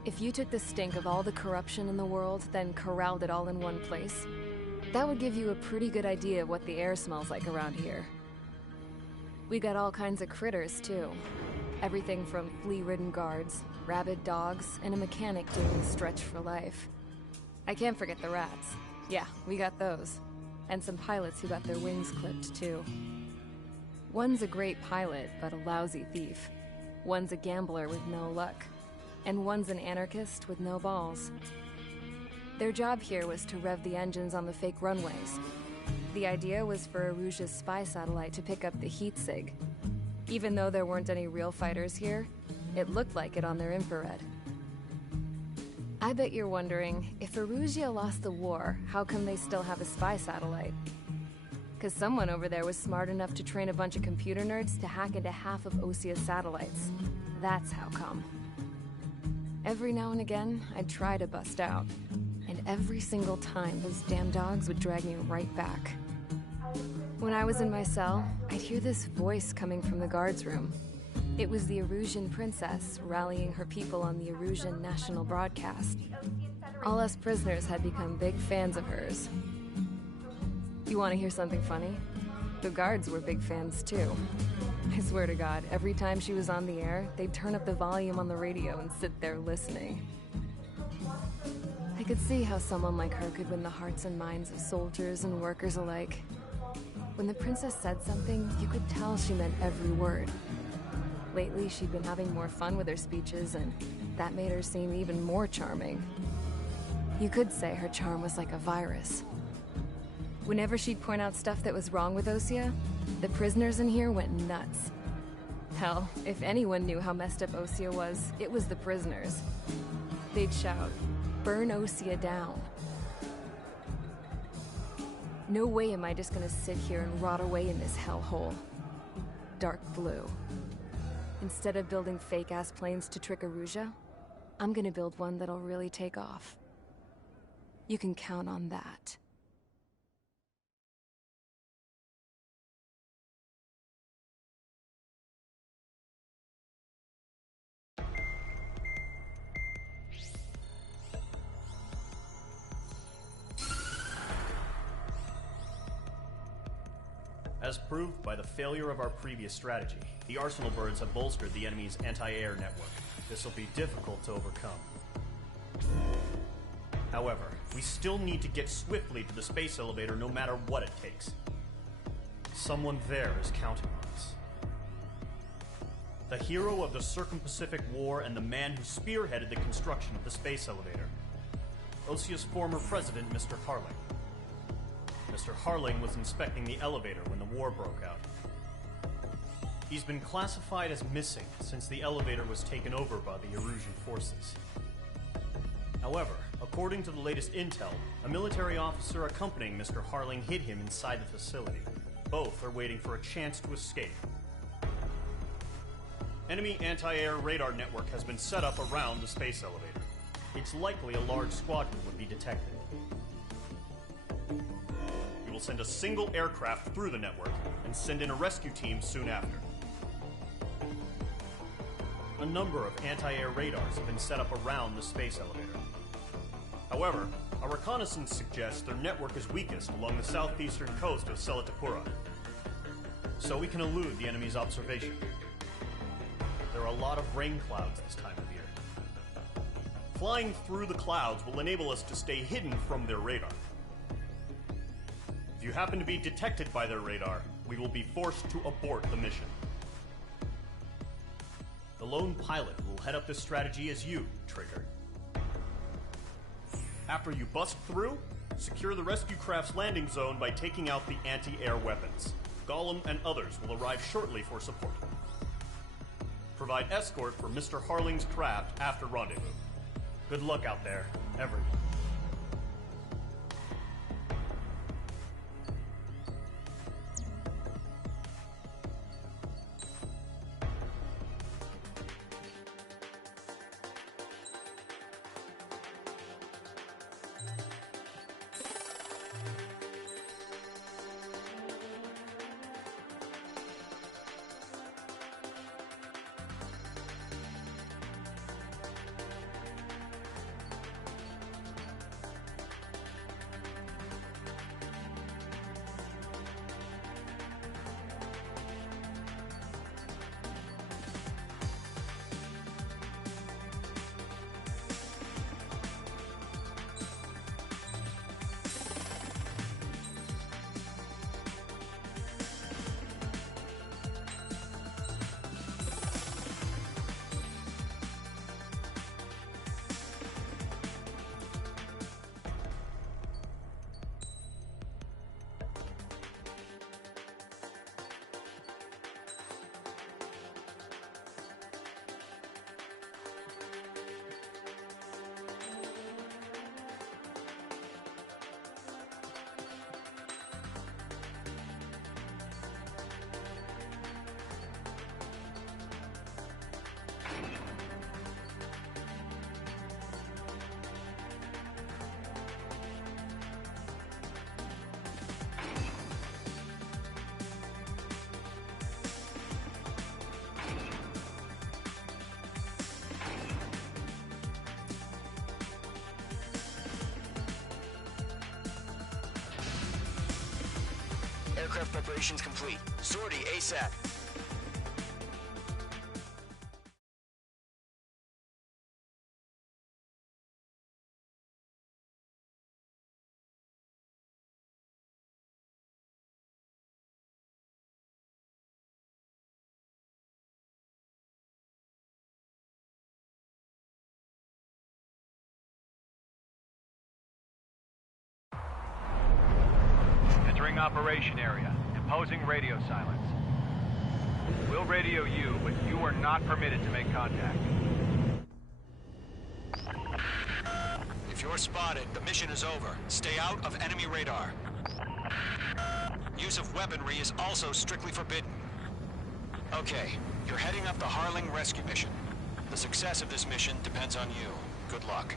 If you took the stink of all the corruption in the world, then corralled it all in one place, that would give you a pretty good idea of what the air smells like around here. We got all kinds of critters, too. Everything from flea-ridden guards, rabid dogs, and a mechanic doing the stretch for life. I can't forget the rats. Yeah, we got those. And some pilots who got their wings clipped, too. One's a great pilot, but a lousy thief. One's a gambler with no luck. And one's an anarchist with no balls. Their job here was to rev the engines on the fake runways. The idea was for Erusia's spy satellite to pick up the heat sig. Even though there weren't any real fighters here, it looked like it on their infrared. I bet you're wondering, if Erusia lost the war, how come they still have a spy satellite? 'Cause someone over there was smart enough to train a bunch of computer nerds to hack into half of Osia's satellites. That's how come. Every now and again, I'd try to bust out. And every single time, those damn dogs would drag me right back. When I was in my cell, I'd hear this voice coming from the guards room. It was the Erusian princess rallying her people on the Erusian national broadcast. All us prisoners had become big fans of hers. You want to hear something funny? The guards were big fans too. I swear to God, every time she was on the air, they'd turn up the volume on the radio and sit there listening. I could see how someone like her could win the hearts and minds of soldiers and workers alike. When the princess said something, you could tell she meant every word. Lately, she'd been having more fun with her speeches, and that made her seem even more charming. You could say her charm was like a virus. Whenever she'd point out stuff that was wrong with Osea, the prisoners in here went nuts. Hell, if anyone knew how messed up Osea was, it was the prisoners. They'd shout, "Burn Osea down." No way am I just gonna sit here and rot away in this hellhole. Dark blue. Instead of building fake-ass planes to trick Erusia, I'm gonna build one that'll really take off. You can count on that. As proved by the failure of our previous strategy, the Arsenal birds have bolstered the enemy's anti-air network. This will be difficult to overcome. However, we still need to get swiftly to the space elevator no matter what it takes. Someone there is counting on us. The hero of the Circum-Pacific War and the man who spearheaded the construction of the space elevator. Osea's former president, Mr. Harling. Mr. Harling was inspecting the elevator when the war broke out. He's been classified as missing since the elevator was taken over by the Erusian forces. However, according to the latest intel, a military officer accompanying Mr. Harling hid him inside the facility. Both are waiting for a chance to escape. Enemy anti-air radar network has been set up around the space elevator. It's likely a large squadron would be detected. We will send a single aircraft through the network and send in a rescue team soon after. A number of anti-air radars have been set up around the space elevator. However, our reconnaissance suggests their network is weakest along the southeastern coast of Selatapura, so we can elude the enemy's observation. There are a lot of rain clouds this time of year. Flying through the clouds will enable us to stay hidden from their radar. If you happen to be detected by their radar, we will be forced to abort the mission. The lone pilot who will head up this strategy is you, Trigger. After you bust through, secure the rescue craft's landing zone by taking out the anti-air weapons. Gollum and others will arrive shortly for support. Provide escort for Mr. Harling's craft after rendezvous. Good luck out there, everyone. aircraft preparations complete. Sortie ASAP. Entering operation area. Imposing radio silence. We'll radio you, but you are not permitted to make contact. If you're spotted, the mission is over. Stay out of enemy radar. Use of weaponry is also strictly forbidden. Okay, you're heading up the Harling rescue mission. The success of this mission depends on you. Good luck.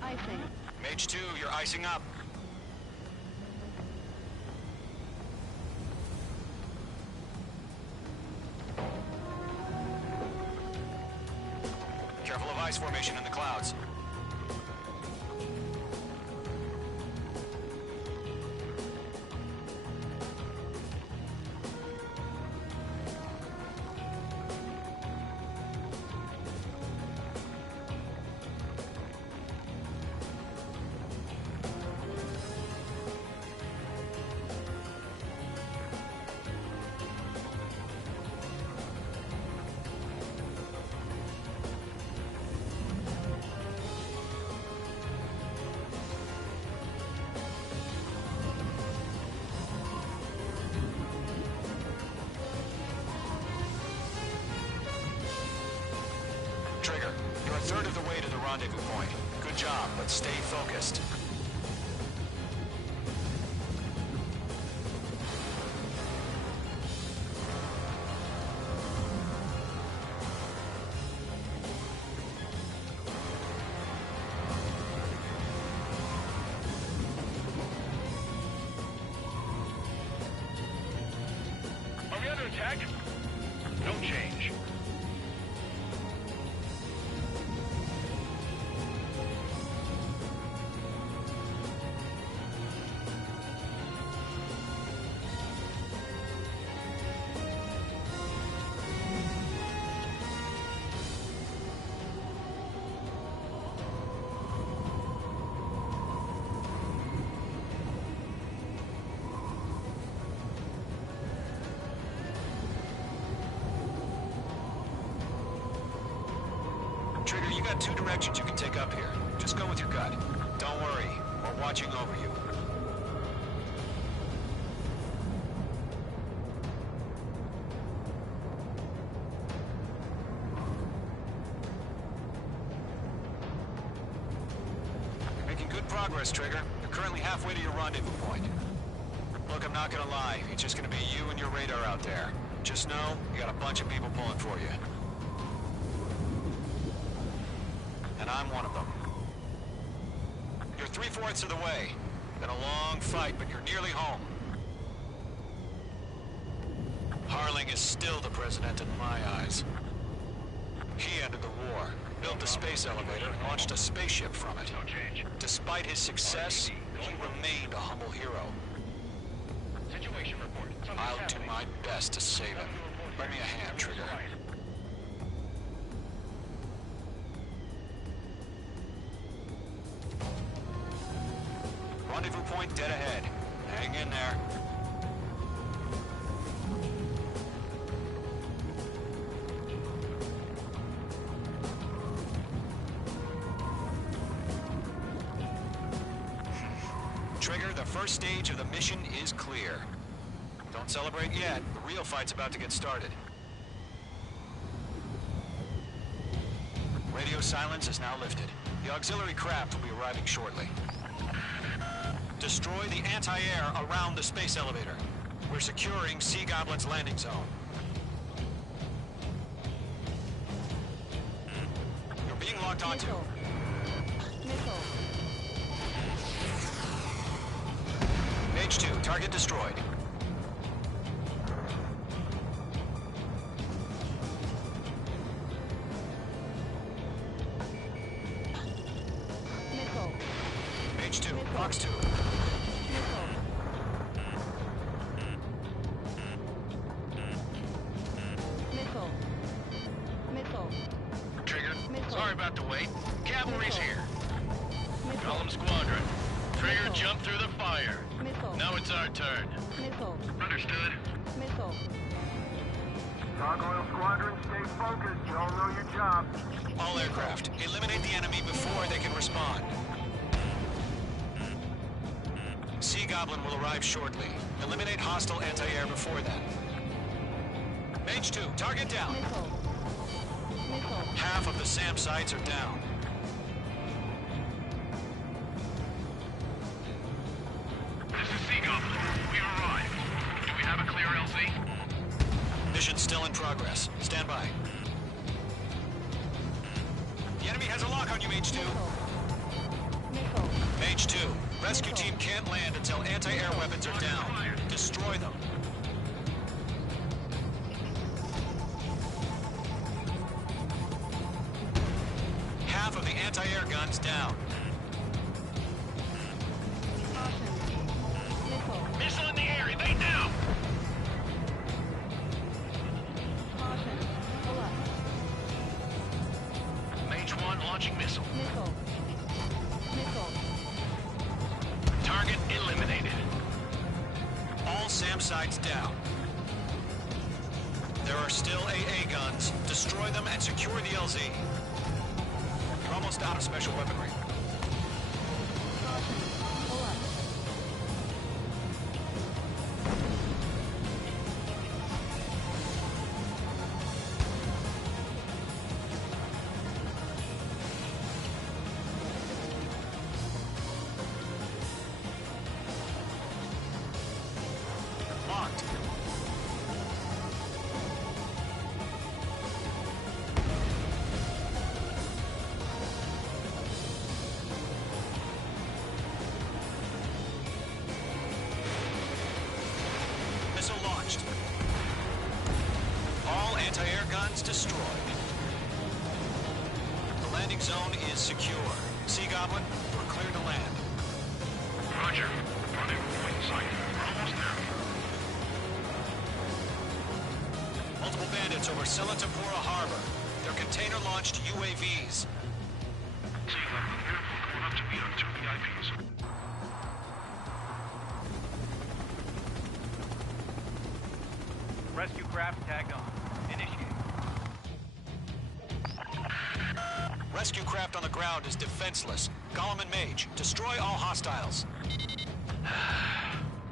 Icing. Mage 2, you're icing up. Careful of ice formation in the clouds. Trigger, you're a third of the way to the rendezvous point. Good job, but stay focused. Are we under attack? Don't change. Trigger, you got two directions you can take up here. Just go with your gut. Don't worry, we're watching over you. You're making good progress, Trigger. You're currently halfway to your rendezvous point. Look, I'm not gonna lie. It's just gonna be you and your radar out there. Just know, you got a bunch of people pulling for you. And I'm one of them. You're 3/4 of the way. Been a long fight, but you're nearly home. Harling is still the president in my eyes. He ended the war, built the space elevator, and launched a spaceship from it. Despite his success, he remained a humble hero. Situation report. I'll do my best to save him. Lend me a hand, Trigger. Rendezvous point dead ahead. Hang in there. Trigger, the first stage of the mission is clear. Don't celebrate yet. The real fight's about to get started. Radio silence is now lifted. The auxiliary craft will be arriving shortly. Destroy the anti-air around the space elevator. We're securing Sea Goblin's landing zone. You're being locked onto. Missile. Mage 2, target destroyed. Box 2. Missile. Missile. Trigger, Missile. sorry about the wait. Cavalry's Missile. here. Missile. Column Squadron. Trigger Missile. jumped through the fire. Missile. Now it's our turn. Missile. Understood. Missile. Gargoyle Squadron, stay focused. You all know your job. All aircraft, eliminate the enemy before they can respond. Sea Goblin will arrive shortly. Eliminate hostile anti-air before then. Mage 2, target down. Missile. Missile. Half of the SAM sites are down. This is Sea Goblin. We've arrived. Do we have a clear LZ? Mission still in progress. Stand by. The enemy has a lock on you, Mage 2. Missile. Mage 2, rescue team can't land until anti-air weapons are down. Destroy them. Half of the anti-air guns down. Caution. Missile. Missile in the air, evade now! Caution. Pull up. Mage 1 launching missile. Missile. Missile. Target eliminated. All SAM sites down. There are still AA guns. Destroy them and secure the LZ. You're almost out of special weaponry. Caution. Pull up. Locked. Missile launched. All anti-air guns destroyed. The landing zone is secure. Sea Goblin, you're clear to land. Roger. Rendezvous point in sight. We're almost there. Multiple bandits over Silatapura Harbor. They're container-launched UAVs. Sea Goblin here. We're going up to meet our 2 VIPs. Rescue craft tagged on. Initiate. Rescue craft on the ground is defenseless. Gollum and Mage, destroy all hostiles.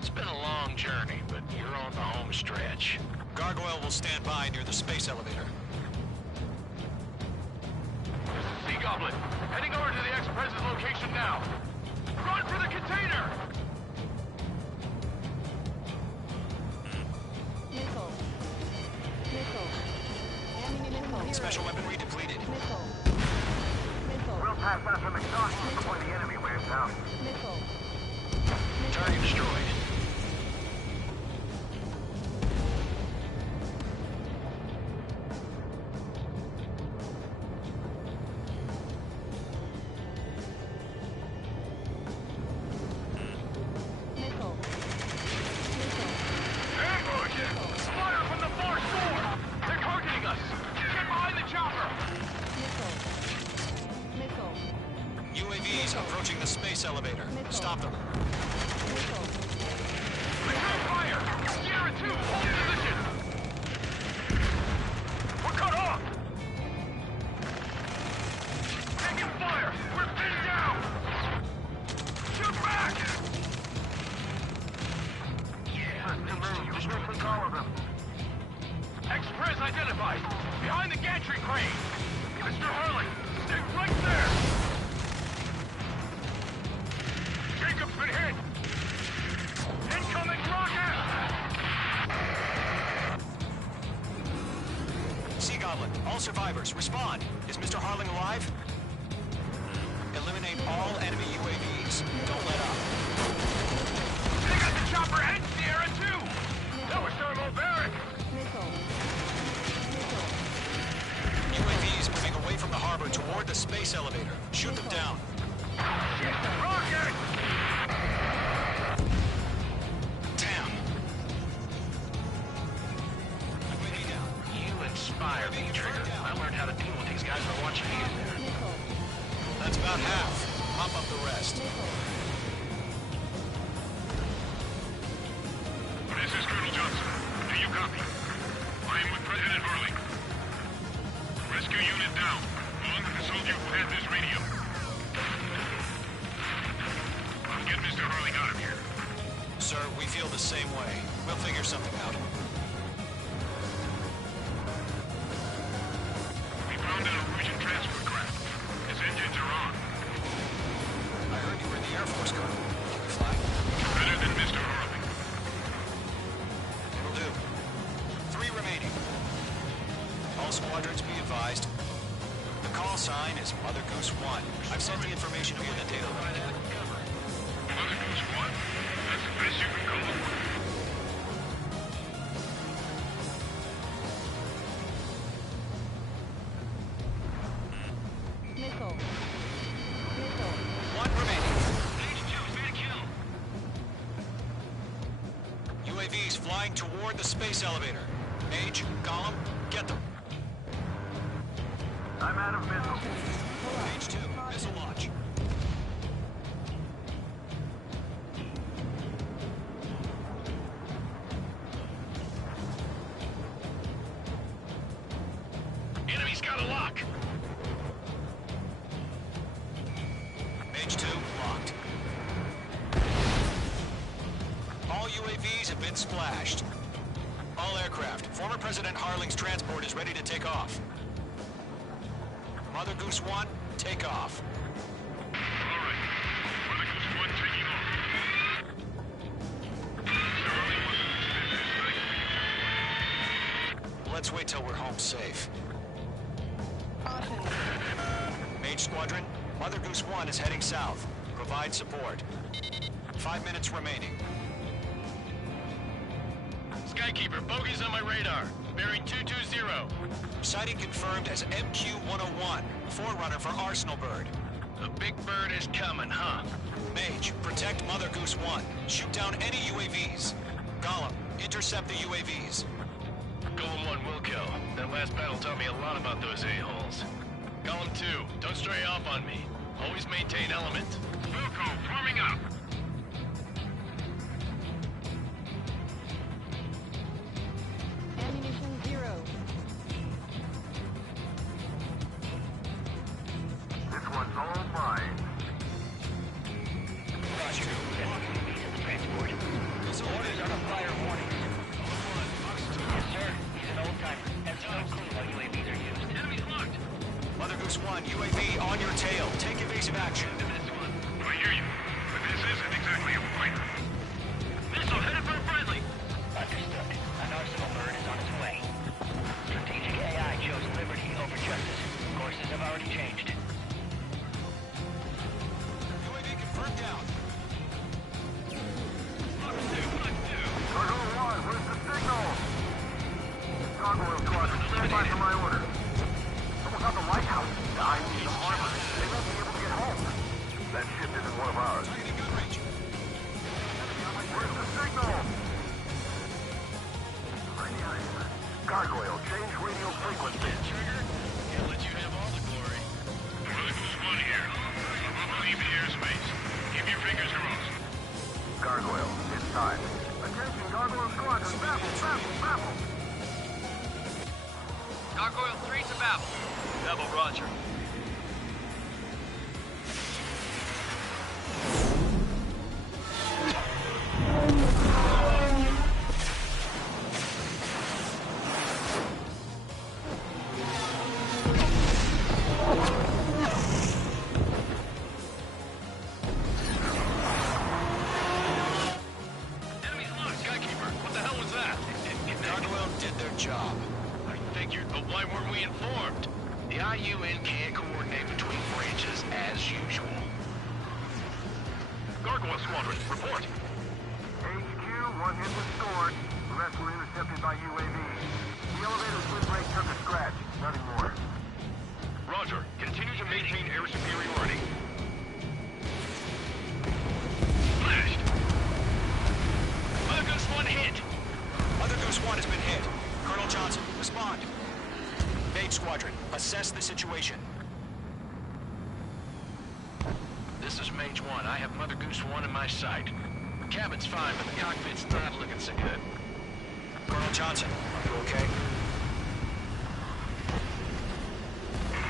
It's been a long journey, but you're on the home stretch. Gargoyle will stand by near the space elevator. Sea Goblin, heading over to the Express's location now. Run for the container! Missile. Missile. Enemy missile. Special weaponry depleted. Missile. Missile. We'll pass out some exhaustion before the enemy wears out. Missile. Target destroyed. Missile. Missile. Ambush! Fire from the far shore! They're targeting us! Get behind the chopper! Missile. Missile. UAVs approaching the space elevator. Stop them. Missile. Return fire! Sierra 2, hold position! We're cut off! Taking fire! We're pinned down! Shoot back! This is all of them. Express identified! Behind the gantry crane! Mr. Hurley, stick right there! Jacob's been hit! Incoming rocket! Sea Goblin, all survivors, respond. Is Mr. Harling alive? Eliminate all enemy UAVs. Don't let up. They got the chopper and Sierra 2! That was thermobaric! Missile. Missile. UAVs moving away from the harbor toward the space elevator. Shoot them down. Rocket! That's about half. Mop up the rest. This is Colonel Johnson. Do you copy? I am with President Harley. Rescue unit down. Along with the soldier who had this radio. Get Mr. Harley out of here. Sir, we feel the same way. We'll figure something out. We found an Norwegian transfer craft. His engines are on. I heard you were in the Air Force, Colonel. Can you fly? Better than Mr. Harley. It'll do. 3 remaining. All squadrons be advised. The call sign is Mother Goose 1. I've sent the information via the data link. Mother Goose 1? That's the best you can call it. Missile. 1 remaining. UAVs flying toward the space elevator. Mage, Gollum, get them. I'm out of missiles. Mage 2, missile launch. Enemy's got a lock. Mage 2, locked. All UAVs have been splashed. All aircraft. Former President Harling's transport is ready to take off. Mother Goose 1, take off. All right. Mother Goose 1 taking off. Mr. Harley wants to extend his life. Let's wait till we're home safe. Mage Squadron, Mother Goose 1 is heading south. Provide support. 5 minutes remaining. Skykeeper, bogeys on my radar. Bearing 220. Sighting confirmed as MQ-101, forerunner for Arsenal Bird. The big bird is coming, huh? Mage, protect Mother Goose 1. Shoot down any UAVs. Gollum, intercept the UAVs. Golem 1 will kill. That last battle taught me a lot about those a-holes. Golem 2, don't stray off on me. Always maintain element. Wilco, forming up. Ammunition 0. This one's all mine. Roger. Transport. Orders on a fire warning. Yes, sir. He's an old-timer. That's no clue how UAVs are used. Enemy's locked. Mother Goose 1, UAV on your tail. Take evasive action. I hear you, but this isn't exactly a fighter. Missile headed for a friendly. Understood. An Arsenal Bird is on its way. Strategic AI chose liberty over justice. Courses have already changed. UAV confirmed down. Cargo 1, where's the signal? Gargoyle Squadron, stand by for my order. Someone's on the lighthouse. I need the harbor. They won't be able to get home. That ship isn't one of ours. Targeting gun range. Where's the signal? Gargoyle, change radio frequency. Can't let you have all the glory. Mother Goose 1 here. I'll leave the airspace. Keep your fingers crossed. Gargoyle, it's time. Attention, Gargoyle Squadron, baffle. Gargoyle 3 to Babel. Babel, roger. Enemy's locked. Skykeeper, what the hell was that? Gargoyle did their job. I figured, but why weren't we informed? The IUN can't coordinate between branches as usual. Gargoyle Squadron, report. HQ, one hit was scored. The rest were intercepted by UAV. The elevator's wind break took a scratch. Nothing more. Roger. Continue to maintain air superiority. Flashed. Mother Goose 1 hit. Mother Goose 1 has been hit. Colonel Johnson, respond. Mage Squadron, assess the situation. This is Mage 1. I have Mother Goose 1 in my sight. The cabin's fine, but the cockpit's not looking so good. Colonel Johnson, are you okay?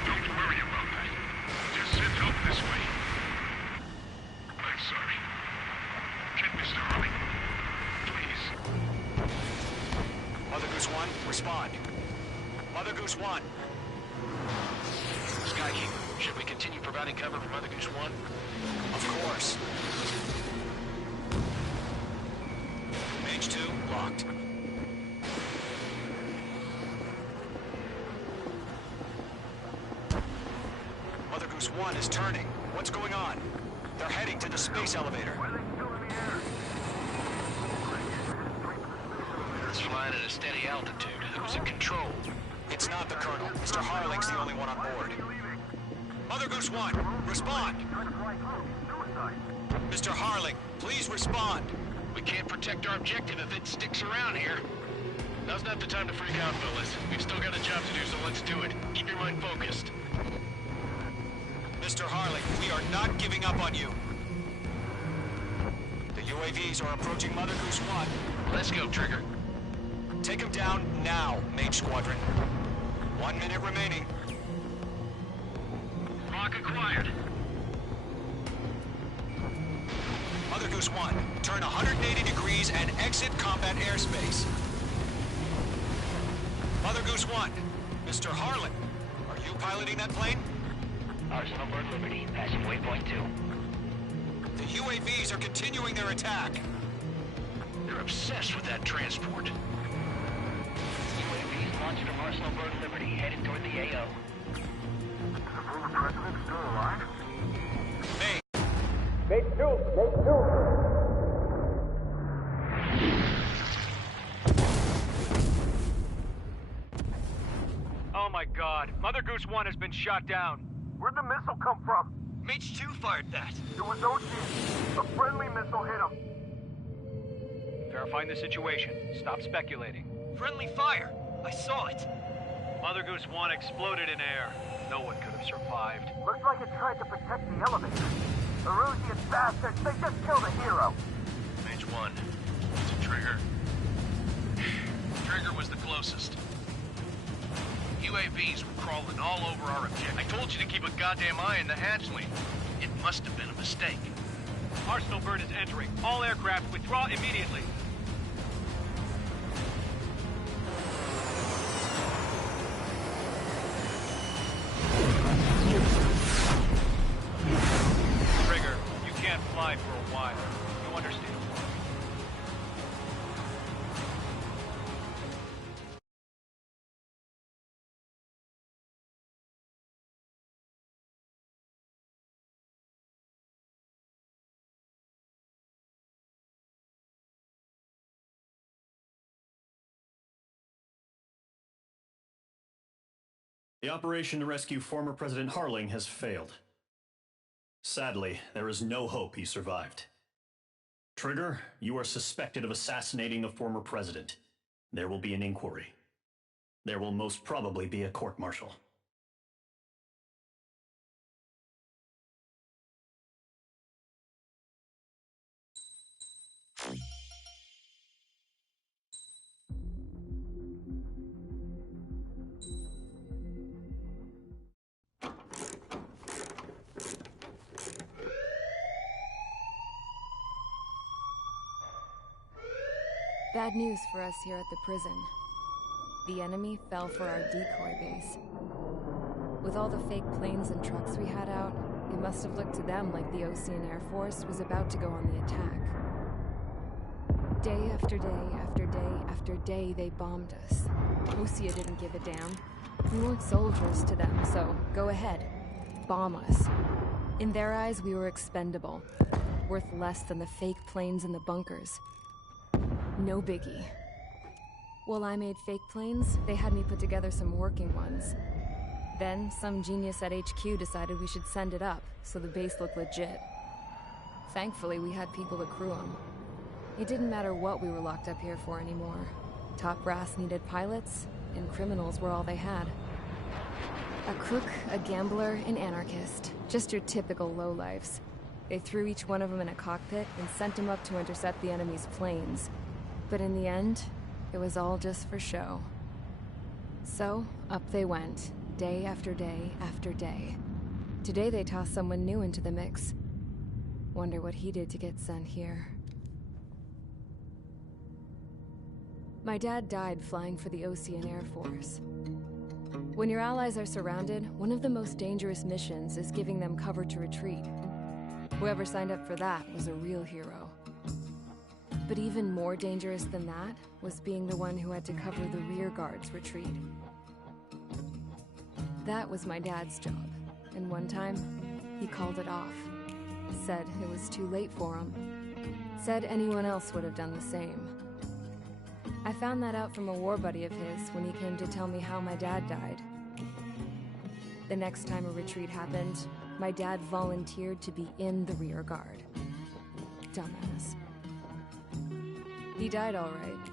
Don't worry about that. Just send help this way. I'm sorry. Get Mr. Harley. Please. Mother Goose 1, respond. Mother Goose 1. Skykeeper, should we continue providing cover for Mother Goose 1? Of course. Mage 2, locked. Mother Goose 1 is turning. What's going on? They're heading to the space elevator. It's flying at a steady altitude. Who's in control? It's not the Colonel. Mr. Harling's the only one on board. Mother Goose 1, respond! Mr. Harling, please respond! We can't protect our objective if it sticks around here. Now's not the time to freak out, fellas. We've still got a job to do, so let's do it. Keep your mind focused. Mr. Harling, we are not giving up on you. The UAVs are approaching Mother Goose 1. Let's go, Trigger. Take them down now, Mage Squadron. 1 minute remaining. Lock acquired. Mother Goose 1, turn 180 degrees and exit combat airspace. Mother Goose 1, Mr. Harlan, are you piloting that plane? Arsenal Bird Liberty, passing waypoint 2. The UAVs are continuing their attack. They're obsessed with that transport. UAVs launched from Arsenal Bird Liberty, headed toward the AO. Is the former president still alive? Mate 2! Mate 2! Oh my god. Mother Goose 1 has been shot down. Where'd the missile come from? Mage 2 fired that. It was Ocean. A friendly missile hit him. Verifying the situation. Stop speculating. Friendly fire. I saw it. Mother Goose 1 exploded in air. No one could have survived. Looks like it tried to protect the elevator. Erusian bastards, they just killed a hero. Mage 1. Is it Trigger? Trigger was the closest. UAVs were crawling all over our objective. I told you to keep a goddamn eye on the hatchling. It must have been a mistake. Arsenal Bird is entering. All aircraft withdraw immediately. Trigger, you can't fly for a while. You understand? The operation to rescue former President Harling has failed. Sadly, there is no hope he survived. Trigger, you are suspected of assassinating the former president. There will be an inquiry. There will most probably be a court-martial. Bad news for us here at the prison. The enemy fell for our decoy base. With all the fake planes and trucks we had out, it must have looked to them like the Ocean Air Force was about to go on the attack. Day after day after day after day, they bombed us. Lucia didn't give a damn. We weren't soldiers to them, so go ahead. Bomb us. In their eyes, we were expendable. Worth less than the fake planes in the bunkers. No biggie. While I made fake planes, they had me put together some working ones. Then, some genius at HQ decided we should send it up, so the base looked legit. Thankfully, we had people to crew them. It didn't matter what we were locked up here for anymore. Top brass needed pilots, and criminals were all they had. A crook, a gambler, an anarchist. Just your typical lowlifes. They threw each one of them in a cockpit and sent them up to intercept the enemy's planes. But in the end, it was all just for show. So, up they went, day after day after day. Today they tossed someone new into the mix. Wonder what he did to get sent here. My dad died flying for the Ocean Air Force. When your allies are surrounded, one of the most dangerous missions is giving them cover to retreat. Whoever signed up for that was a real hero. But even more dangerous than that was being the one who had to cover the rear guard's retreat. That was my dad's job, and one time, he called it off. Said it was too late for him. Said anyone else would have done the same. I found that out from a war buddy of his when he came to tell me how my dad died. The next time a retreat happened, my dad volunteered to be in the rear guard. Dumbass. He died all right.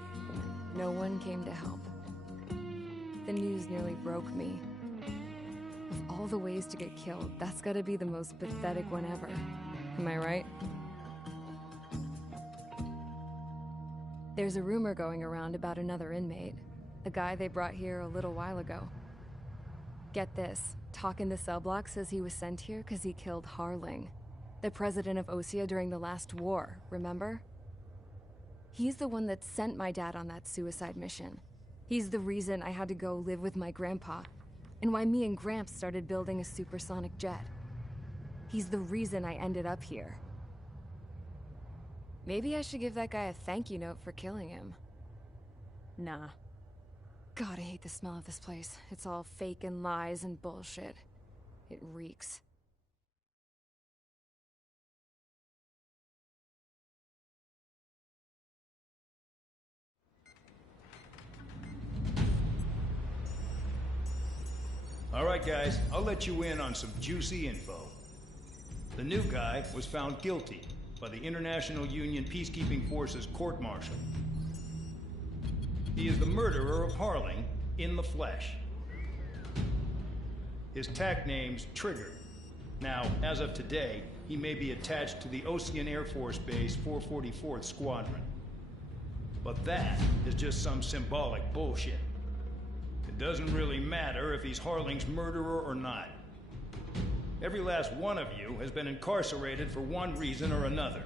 No one came to help. The news nearly broke me. Of all the ways to get killed, that's gotta be the most pathetic one ever. Am I right? There's a rumor going around about another inmate. A guy they brought here a little while ago. Get this, talk in the cell block says he was sent here because he killed Harling, the president of Osea during the last war, remember? He's the one that sent my dad on that suicide mission. He's the reason I had to go live with my grandpa, and why me and Gramps started building a supersonic jet. He's the reason I ended up here. Maybe I should give that guy a thank you note for killing him. Nah. God, I hate the smell of this place. It's all fake and lies and bullshit. It reeks. All right, guys, I'll let you in on some juicy info. The new guy was found guilty by the International Union Peacekeeping Forces court-martial. He is the murderer of Harling in the flesh. His TAC name's Trigger. Now, as of today, he may be attached to the Ocean Air Force Base 444th Squadron. But that is just some symbolic bullshit. It doesn't really matter if he's Harling's murderer or not. Every last one of you has been incarcerated for one reason or another.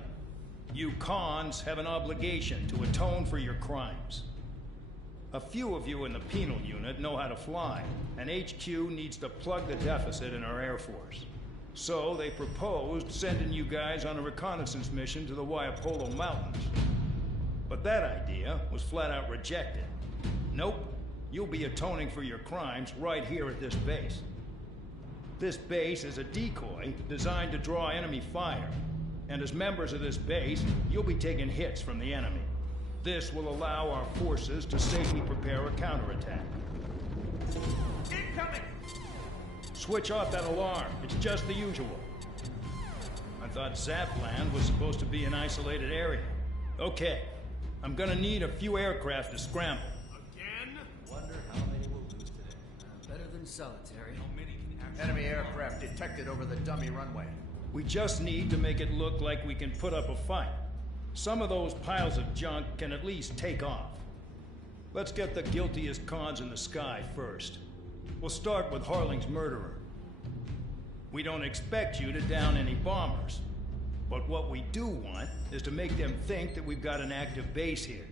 You cons have an obligation to atone for your crimes. A few of you in the penal unit know how to fly, and HQ needs to plug the deficit in our Air Force. So they proposed sending you guys on a reconnaissance mission to the Waiapolo Mountains. But that idea was flat out rejected. Nope, you'll be atoning for your crimes right here at this base. This base is a decoy designed to draw enemy fire. And as members of this base, you'll be taking hits from the enemy. This will allow our forces to safely prepare a counterattack. Incoming! Switch off that alarm. It's just the usual. I thought Zapland was supposed to be an isolated area. Okay, I'm gonna need a few aircraft to scramble. Again? Wonder how many we'll lose today. Better than solitary. Enemy aircraft detected over the dummy runway. We just need to make it look like we can put up a fight. Some of those piles of junk can at least take off. Let's get the guiltiest cons in the sky first. We'll start with Harling's murderer. We don't expect you to down any bombers. But what we do want is to make them think that we've got an active base here.